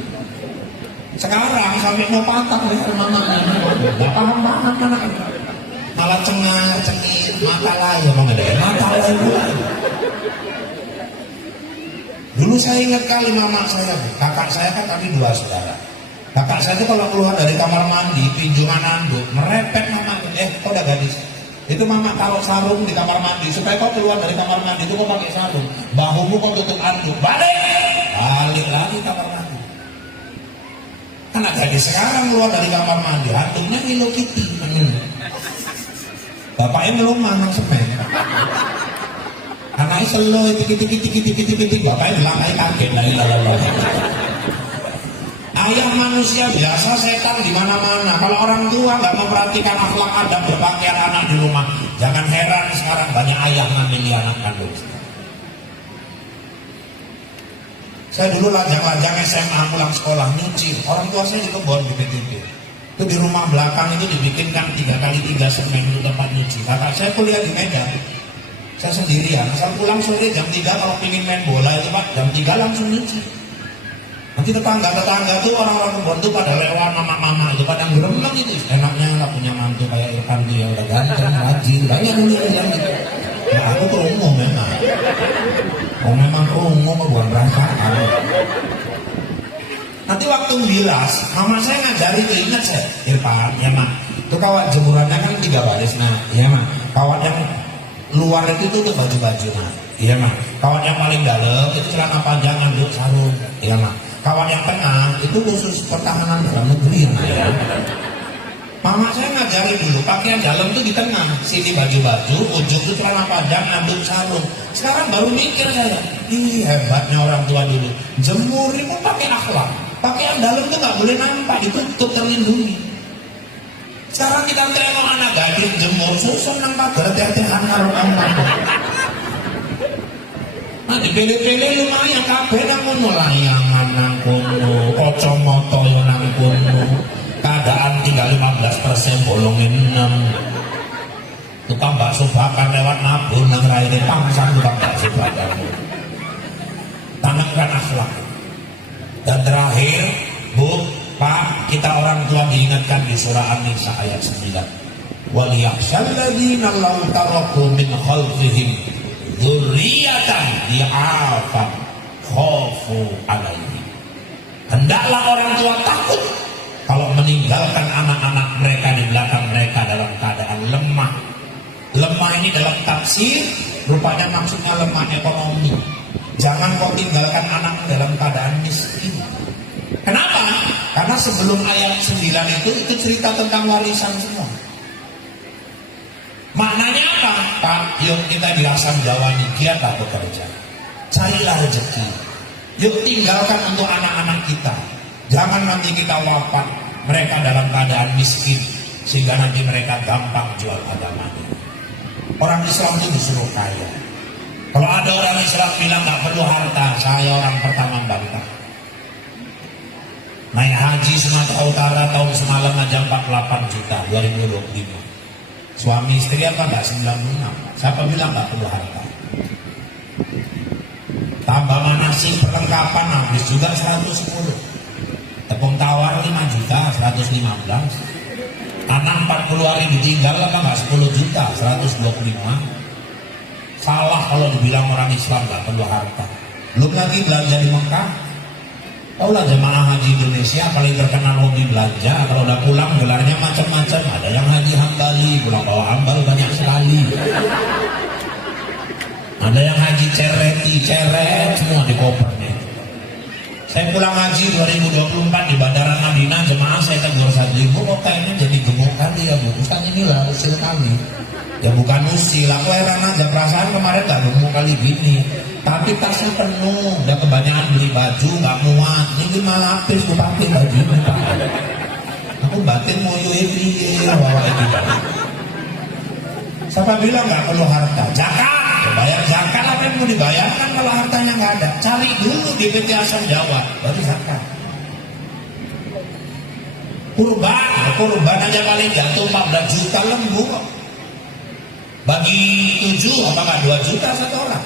Sekarang sampai mau patah leher mamanya, nggak paham banget anaknya. Malah cengar-cengir, mata layu, mata layu. Dulu saya ingat kali mama saya, kakak saya kan kami 2 saudara. Kakak saya itu kalau keluar dari kamar mandi, pinjungan anduk, merepet mamanya. Kok udah gadis? Itu mama taruh sarung di kamar mandi supaya kau keluar dari kamar mandi itu kau pakai sarung, bahumu kau tutup anduk, balik lagi kamar mandi. Anak gadis sekarang keluar dari kamar mandi anduknya Hello Kitty. Bapaknya belum manang semen, anaknya selo titik, bapaknya bilang kayak kaget dari lalu. Ayah manusia biasa, setan di mana-mana. Kalau orang tua nggak memperhatikan akhlak adab berpakaian anak di rumah, jangan heran sekarang banyak ayah ngambil anak kandung. Saya dulu lajang-lajang SMA pulang sekolah nyuci. Orang tua saya di kebon di PTP. Itu di rumah belakang itu dibikinkan 3x3 semen itu tempat nyuci. Kakak saya kuliah di Medan. Saya sendirian. Asal pulang sore jam 3 kalau pingin main bola itu Pak, jam 3 langsung nyuci. Nanti tetangga tuh orang-orang kebon tuh pada lewat mama-mama itu pada ngeremeng itu. Enaknya lah punya mantu kayak Irfan tuh yang udah ganteng, rajin, banyak dulu yang gitu. Ya aku kerungu memang. Memang kerungu bukan perasaan. Nanti Nanti waktu bilas, mama saya ngajari itu, ingat saya, Irfan, ya mak. Itu kawat jemurannya kan 3 baris, nah, ya mak. Kawat yang luar itu tuh baju-baju, nah, iya mak. Kawat yang paling dalam itu celana panjang anduk sarung, iya mak. Kawat yang tengah itu khusus pertahanan dalam negeri, nah, ya. Mama saya ngajari dulu, pakaian dalam tuh di tengah, sini baju-baju, ujung itu celana panjang anduk sarung. Sekarang baru mikir saya, ih hebatnya orang tua dulu. Jemur itu pakai akhlak. Pakaian dalam tuh nggak boleh nampak, ditutup terlindungi. Sekarang kita tengok anak gadis jemur, susun nang pagar hati-hati hangar anak. Nah dipilih-pilih lumayan kabeh nang ngono, layangan nang kono, kacamata yo nang kono. Keadaan tinggal 15% bolongin 6. Tukang bakso bakar lewat nabur nang raine pangsan tukang bakso bakar. Tanamkan akhlak. Dan terakhir, Bu, Pak, kita orang tua diingatkan di surah An-Nisa ayat 9. Wal yakhshal ladzina law taraku min khalfihim dzurriyyatan di'afan khafu 'alaihim. Hendaklah orang tua takut kalau meninggalkan anak-anak mereka di belakang mereka dalam keadaan lemah. Lemah ini dalam tafsir rupanya maksudnya lemah ekonomi. Jangan kau tinggalkan anak dalam keadaan miskin. Kenapa? Karena sebelum ayat 9 itu cerita tentang warisan semua. Maknanya apa? Pak, yuk kita di Asam Jawa ini giatlah bekerja. Carilah rezeki. Yuk tinggalkan untuk anak-anak kita. Jangan nanti kita wafat, mereka dalam keadaan miskin, sehingga nanti mereka gampang jual agamanya. Orang Islam itu disuruh kaya. Kalau ada orang Islam bilang gak perlu harta, saya orang pertama bantah. Naik haji Sumatera Utara tahun semalam aja 48 juta 2025. Suami istri apa gak 96? Siapa bilang gak perlu harta? Tambah manasik perlengkapan habis juga 110. Tepung tawar 5 juta 115. Anak 40 hari ditinggal apa nggak 10 juta 125. Salah kalau dibilang orang Islam nggak perlu harta. Belum lagi belanja di Mekah. Taulah jemaah haji Indonesia paling terkenal hobi belanja. Kalau udah pulang gelarnya macam-macam. Ada yang haji hambali, pulang bawa hambal banyak sekali. Ada yang haji ceret semua di kopernya. Saya pulang haji 2024 di Bandara Madinah, jemaah saya tegur saja, Ibu kok kayaknya jadi gemuk kali ya Bu. Ustaz inilah usil kami. Ya bukan usil, aku heran aja, perasaan kemarin gak gemuk kali gini. Tapi tasnya penuh, udah kebanyakan beli baju, gak muat. Ini 5 lapis, aku pakai baju ini Pak. Aku batin mau UAV, bawa ini. Siapa bilang gak perlu harta? Zakat! Bayar zakat apa yang mau dibayarkan kalau hartanya nggak ada? Cari dulu di PT Asam Jawa, baru zakat. Kurban aja paling jatuh 14 juta lembu kok. Bagi 7 apa nggak 2 juta satu orang?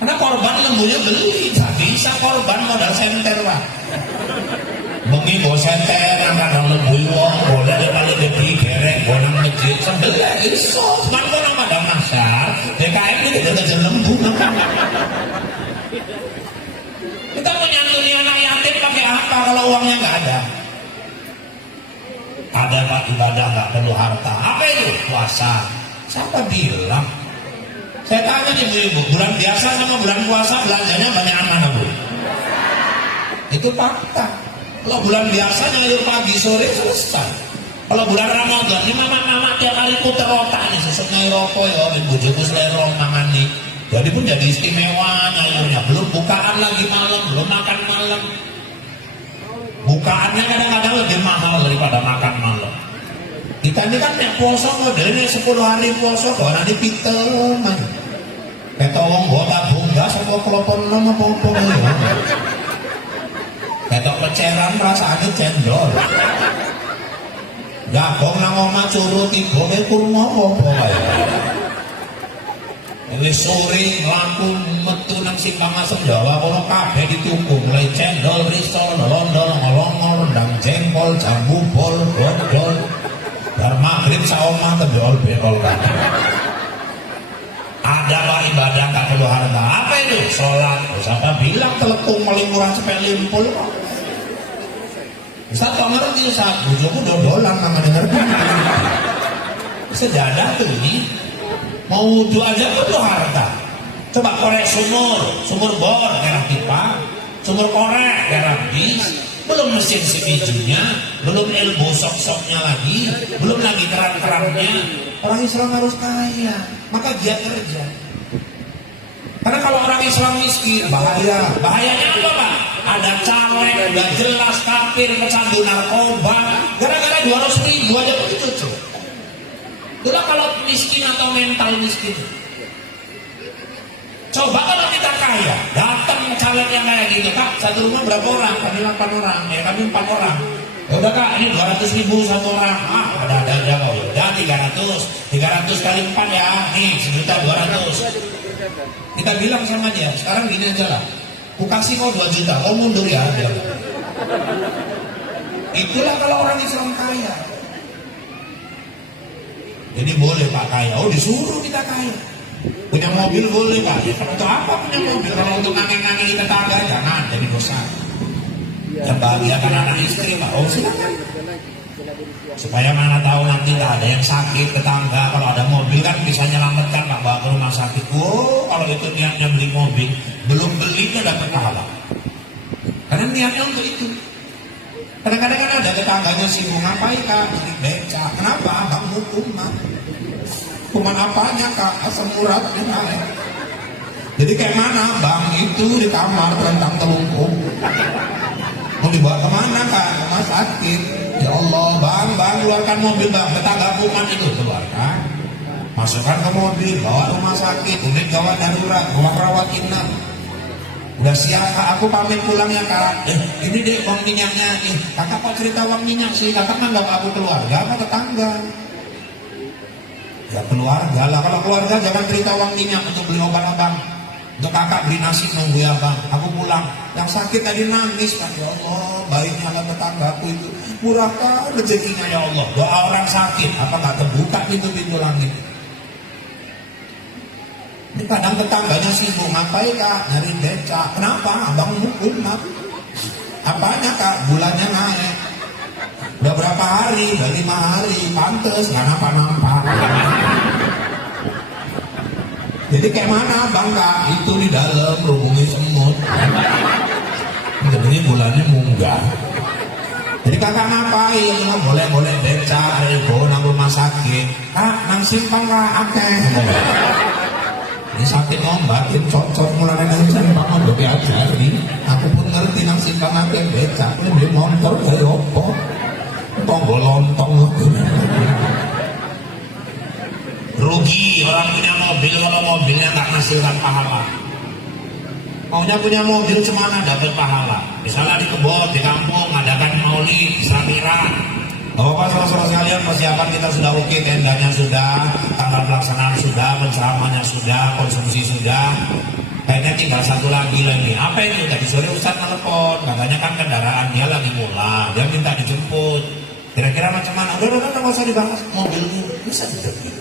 Karena korban lembunya beli, nggak bisa korban modal senter Pak. Bengi go senter, kadang lembu wong, boleh dia paling gede, gerek, bonang masjid, sebelah iso. Kan kok nama ada masyar, DKM ini tidak lembu. Kita menyantuni anak yatim pakai apa kalau uangnya nggak ada? Ada Pak, ibadah nggak perlu harta. Apa itu? Puasa. Siapa bilang? Saya tanya nih ibu, bulan biasa sama bulan puasa belanjanya banyak mana Bu? Itu fakta. Kalau bulan biasa nyayur pagi sore selesai. Kalau bulan Ramadan ini mama tiap kali puter otak nih sesuk nyayur rokok ya, bojoku selera mangan nih. Jadi pun jadi istimewa nyayurnya. Belum bukaan lagi malam, belum makan malam. Bukaannya kadang-kadang lebih mahal daripada makan malam. Kita ini kan yang puasa modelnya 10 hari puasa kok nanti pinter man. Kata wong botak bunggas apa kelopon nama pompong ya. Ketok peceran perasaannya cendol. Gabong nang omah curut ibu kurma apa wae. Wis sore lampu metu nang simpang Asam Jawa kono kabeh dituku mulai cendol, risol, londol, ngolong, rendang jengkol, jambu bol, dodol. Bar magrib saomah tendol bekol kabeh. Ada Pak ibadah gak perlu harta. Apa itu? Sholat. Siapa bilang telekung paling murah cepet limpul kok. Ustaz kok ngerti Ustaz? Bojoku dodolan sama denger. Sejadah tuh ini. Mau wudhu aja butuh harta. Coba korek sumur bor, merah pipa, sumur korek, merah bis, belum mesin sepijunya, belum elbow sok-soknya lagi, belum lagi keran-kerannya. Orang Islam harus kaya, maka giat kerja. Karena kalau orang Islam miskin, bahaya. Bahayanya apa Pak? Ada caleg, udah jelas kafir, pecandu narkoba, gara-gara 200.000 aja begitu tuh. Itulah kalau miskin atau mental miskin. Coba kalau kita kaya, datang caleg yang kayak gitu, Kak, satu rumah berapa orang? Kami 8 orang, kami 4 orang. Ya udah Kak, ini 200.000 satu orang. Ada aja kok. Udah 300 kali 4 ya. Nih 1.200.000. Kita bilang sama dia, sekarang gini aja lah. Ku kasih kau 2 juta, kau mundur ya. Itulah kalau orang Islam kaya. Jadi boleh Pak kaya, disuruh kita kaya. Punya mobil boleh Pak, ya, untuk apa punya mobil? Kalau untuk ngangin-ngangin tetangga, jangan, jadi dosa. Dan bahagiakan anak istri Pak, silakan. Supaya mana tahu nanti tak ada yang sakit tetangga, kalau ada mobil kan bisa nyelamatkan Pak, bawa ke rumah sakit. Kalau itu niatnya beli mobil, belum beli udah dapat pahala. Karena niatnya untuk itu. Kadang-kadang kan ada tetangganya sibuk, ngapain Kak? Beli beca. Kenapa? Abang hukuman. Hukuman apanya Kak? Asam urat. Jadi kayak mana? Bang itu di kamar terentang telungkup. Mau dibawa kemana Kak? Rumah sakit. Ya Allah, bang, keluarkan mobil bang. Tetangga hukuman itu keluarkan. Masukkan ke mobil, bawa rumah sakit. Unit gawat darurat, ruang rawat inap. Udah siap Kak, aku pamit pulang ya Kak. Ini deh uang minyaknya. Kakak kok cerita uang minyak sih? Kakak nganggap aku keluarga apa tetangga? Ya keluarga lah. Kalau keluarga jangan cerita uang minyak untuk beli obat abang. Untuk kakak beli nasi nunggu ya bang. Aku pulang. Yang sakit tadi nangis Pak. Ya Allah, baiknya lah tetanggaku itu. Murahkan rezekinya ya Allah. Doa orang sakit, apa gak terbuka pintu-pintu langit? Ini kadang tetangganya sibuk, ngapain Kak? Nyari beca. Kenapa? Abang hukum Mak. Apanya Kak? Bulannya naik. Udah berapa hari? Udah 5 hari. Pantes, gak nampak-nampak. Jadi kayak mana Bang Kak? Itu di dalam hubungi semut. Jadi bulannya munggah. Jadi kakak ngapain? Boleh beca, rego, nang rumah sakit. Kak, nang simpang Kak, akeh. Ini sakit ngombatin, cocok mulai nang simpang udah diajari. Aku pun ngerti nang simpang akeh beca. Ini motor dari opo. Tonggo lontong. Rugi orang punya mobil kalau mobilnya nggak menghasilkan pahala. Maunya punya mobil cemana dapat pahala. Misalnya di kebun, di kampung, adakan maulid, Islamira. Bapak saudara sekalian, persiapan kita sudah oke, tendanya sudah, tanggal pelaksanaan sudah, penceramahnya sudah, konsumsi sudah. Kayaknya tinggal satu lagi. Apa itu? Tadi sore Ustaz telepon, katanya kan kendaraan dia lagi mulai, dia minta dijemput. Kira-kira macam mana? Udah, nggak usah dibahas. Mobilnya bisa dijemput.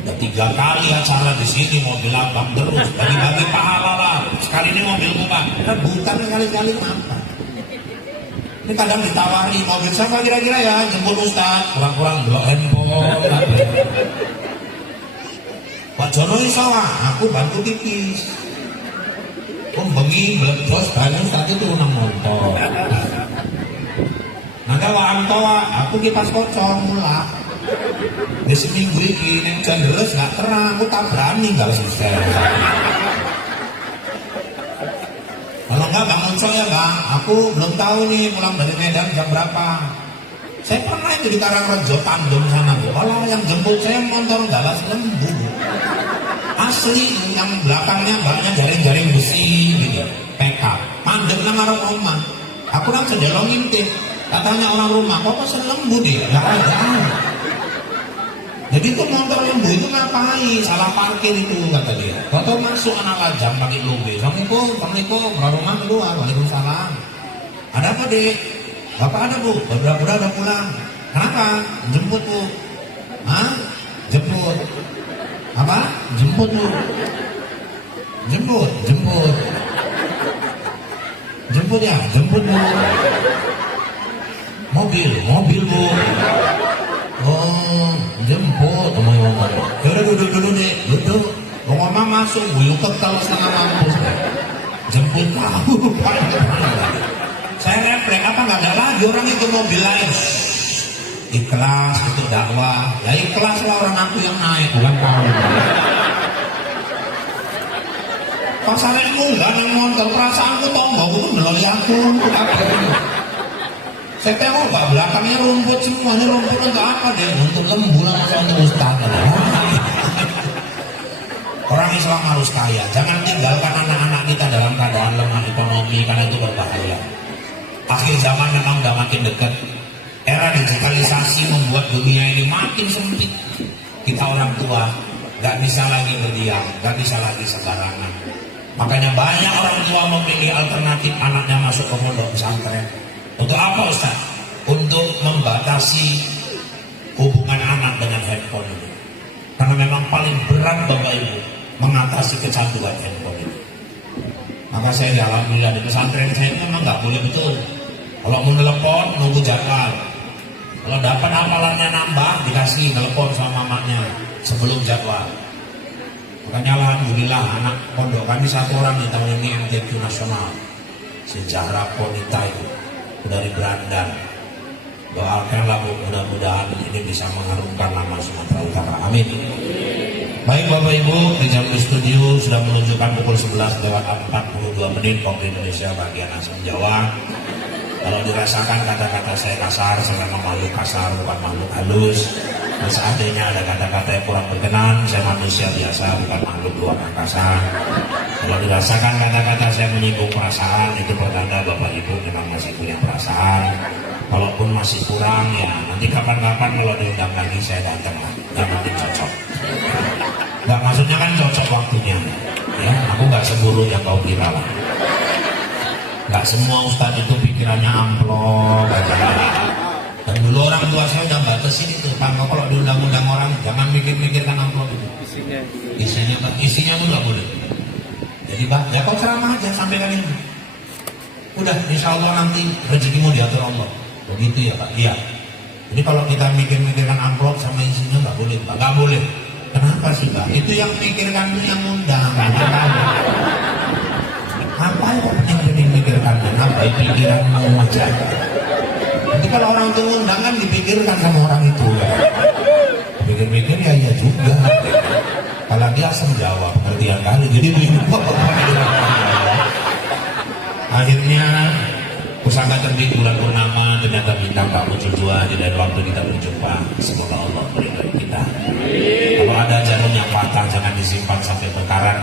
Udah 3 kali acara di sini mobil abang terus bagi-bagi pahala lah. Sekali ini mobilmu Pak, rebutan kali-kali kenapa? Ini kadang ditawari mobil siapa kira-kira ya jemput Ustaz, kurang-kurang blok handphone. Pak Jono isawa, aku bantu tipis. Bengi bos banyak Ustaz itu nang motor. Nanti waan toa, aku kipas kocong mulak. Di seminggu ini yang cenderus gak terang, aku tak berani gak susah. Kalau enggak bangun ya bang, aku belum tahu nih pulang dari Medan jam berapa. Saya pernah itu di Karangrejo Tandung sana. Kalau yang jemput saya motor galas lembu. Asli yang belakangnya banyak jaring-jaring besi gitu, pekap. Mandek nama rumah. Aku langsung jelong ngintip. Katanya orang rumah, kok pesen lembu dia? Gak ada. Jadi itu motor lembu itu ngapain? Salah parkir itu kata dia. Waktu masuk anak lajang pakai lobe. Assalamualaikum, rumah kedua. Waalaikumsalam. Ada apa dek? Bapak ada bu? Beberapa udah pulang. Kenapa? Jemput bu. Hah? Jemput. Apa? Jemput bu. Jemput. jemput ya, jemput bu. Mobil bu. Oh, jemput, ngomong. Yaudah duduk dulu deh, duduk. Ngomong masuk, buyung ketal setengah mampus. Jemput tahu, saya refleks apa nggak ada lagi orang itu mobil lain. Ikhlas untuk dakwah, ya ikhlas lah orang aku yang naik, bukan kamu. Pas anakmu nggak nang motor, perasaanku tombol itu melalui aku. Saya tengok pak belakangnya rumput semuanya, rumput untuk apa deh? Untuk lembu lah masa untuk ustaz. Orang Islam harus kaya, jangan tinggalkan anak-anak kita dalam keadaan lemah ekonomi karena itu berbahaya. Akhir zaman memang udah makin dekat. Era digitalisasi membuat dunia ini makin sempit. Kita orang tua gak bisa lagi berdiam, gak bisa lagi sembarangan. Makanya banyak orang tua memilih alternatif anaknya masuk ke pondok pesantren. Untuk apa Ustaz? Untuk membatasi hubungan anak dengan handphone ini. Karena memang paling berat Bapak Ibu mengatasi kecanduan handphone ini. Maka saya alhamdulillah di pesantren saya memang nggak boleh betul. Kalau mau telepon nunggu jadwal. Kalau dapat amalannya nambah dikasih telepon sama mamanya sebelum jadwal. Makanya alhamdulillah anak pondok kami satu orang di tahun ini MTQ nasional sejarah wanita itu dari Berandan. Doakanlah mudah-mudahan ini bisa mengharumkan nama Sumatera Utara. Amin. Baik Bapak Ibu, di jam di studio sudah menunjukkan pukul 11 lewat 42 menit waktu Indonesia bagian Asam Jawa. Kalau dirasakan kata-kata saya kasar, saya memang makhluk kasar, bukan makhluk halus. Dan seandainya ada kata-kata yang kurang berkenan, saya manusia biasa, bukan makhluk luar angkasa. Kalau dirasakan kata-kata saya menyinggung perasaan, itu pertanda Bapak Ibu memang masih punya perasaan. Kalaupun masih kurang, ya nanti kapan-kapan kalau diundang lagi saya datang lah, yang penting cocok. Nggak maksudnya kan cocok waktunya, ya aku nggak seburu yang kau kira lah. Nggak semua ustadz itu pikirannya amplop aja. Dan dulu orang tua saya udah batasin itu, kalau diundang-undang orang jangan mikir-mikirkan amplop itu. Isinya pun nggak boleh. Jadi ya kau ceramah aja sampaikan ini. Udah, insya Allah nanti rezekimu diatur Allah. Begitu ya Pak? Iya. Jadi kalau kita mikir-mikirkan amplop sama isinya nggak boleh Pak, nggak boleh. Kenapa sih Pak? Itu yang pikirkan itu yang undang. Apa yang dipikirkan? Apa pikiranmu aja? Nanti kalau orang itu undang kan dipikirkan sama orang itu. Pikir-pikir ya iya juga. Kalau dia asam Jawa pengertian kali, jadi bingung. Akhirnya pusaka terbit bulan purnama, ternyata bintang tak muncul dua. Di lain waktu kita berjumpa. Semoga Allah meridhai kita. Kalau ada jarum yang patah jangan disimpan sampai berkarat.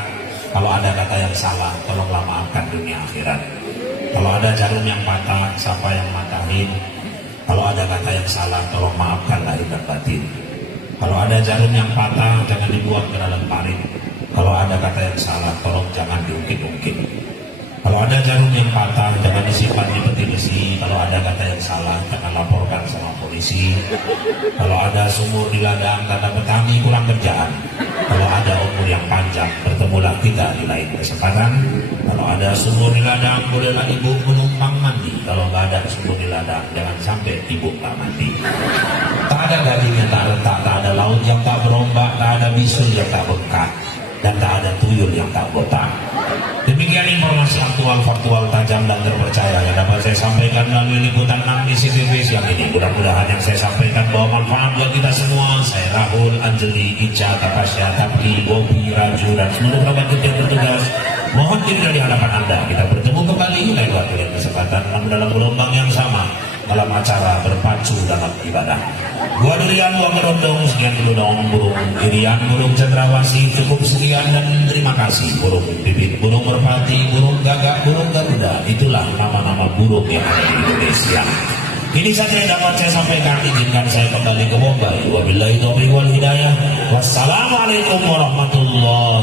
Kalau ada kata yang salah, tolonglah maafkan dunia akhirat. Kalau ada jarum yang patah, siapa yang matahin? Kalau ada kata yang salah, tolong maafkan lahir dan batin. Kalau ada jarum yang patah, jangan dibuang ke dalam parit. Kalau ada kata yang salah, tolong jangan diungkit-ungkit. Kalau ada jarum yang patah, jangan disimpan di peti besi. Kalau ada kata yang salah, jangan laporkan sama polisi. Kalau ada sumur di ladang, tanda petani kurang kerjaan. Kalau ada umur yang panjang, bertemulah kita di lain kesempatan. Kalau ada sumur di ladang, bolehlah ibu menumpang mandi. Kalau nggak ada sumur di ladang, jangan sampai ibu nggak mandi. Tak ada gading yang tak retak, tak ada laut yang tak berombak, tak ada bisul yang tak bengkak, dan tak ada tuyul yang tak botak. Demikian informasi aktual, faktual, tajam dan terpercaya yang dapat saya sampaikan melalui liputan 6 di CTV siang ini. Mudah-mudahan yang saya sampaikan bawa manfaat buat kita semua. Saya Rahul, Anjeli, Ica, Tapasya, Tapli, Bobi, Raju, dan seluruh kerabat kita yang bertugas mohon diri dari hadapan Anda. Kita bertemu kembali lain waktu dan kesempatan dalam gelombang yang sama dalam acara berpacu dalam ibadah. Gua durian, gua kerondong, sekian dulu dong burung irian, burung cendrawasih, cukup sekian dan terima kasih. Burung bibit, burung merpati, burung gagak, burung garuda, itulah nama-nama burung yang ada di Indonesia. Ini saja yang dapat saya sampaikan. Izinkan saya kembali ke Bombay. Wabillahi taufiq wal hidayah. Wassalamualaikum warahmatullahi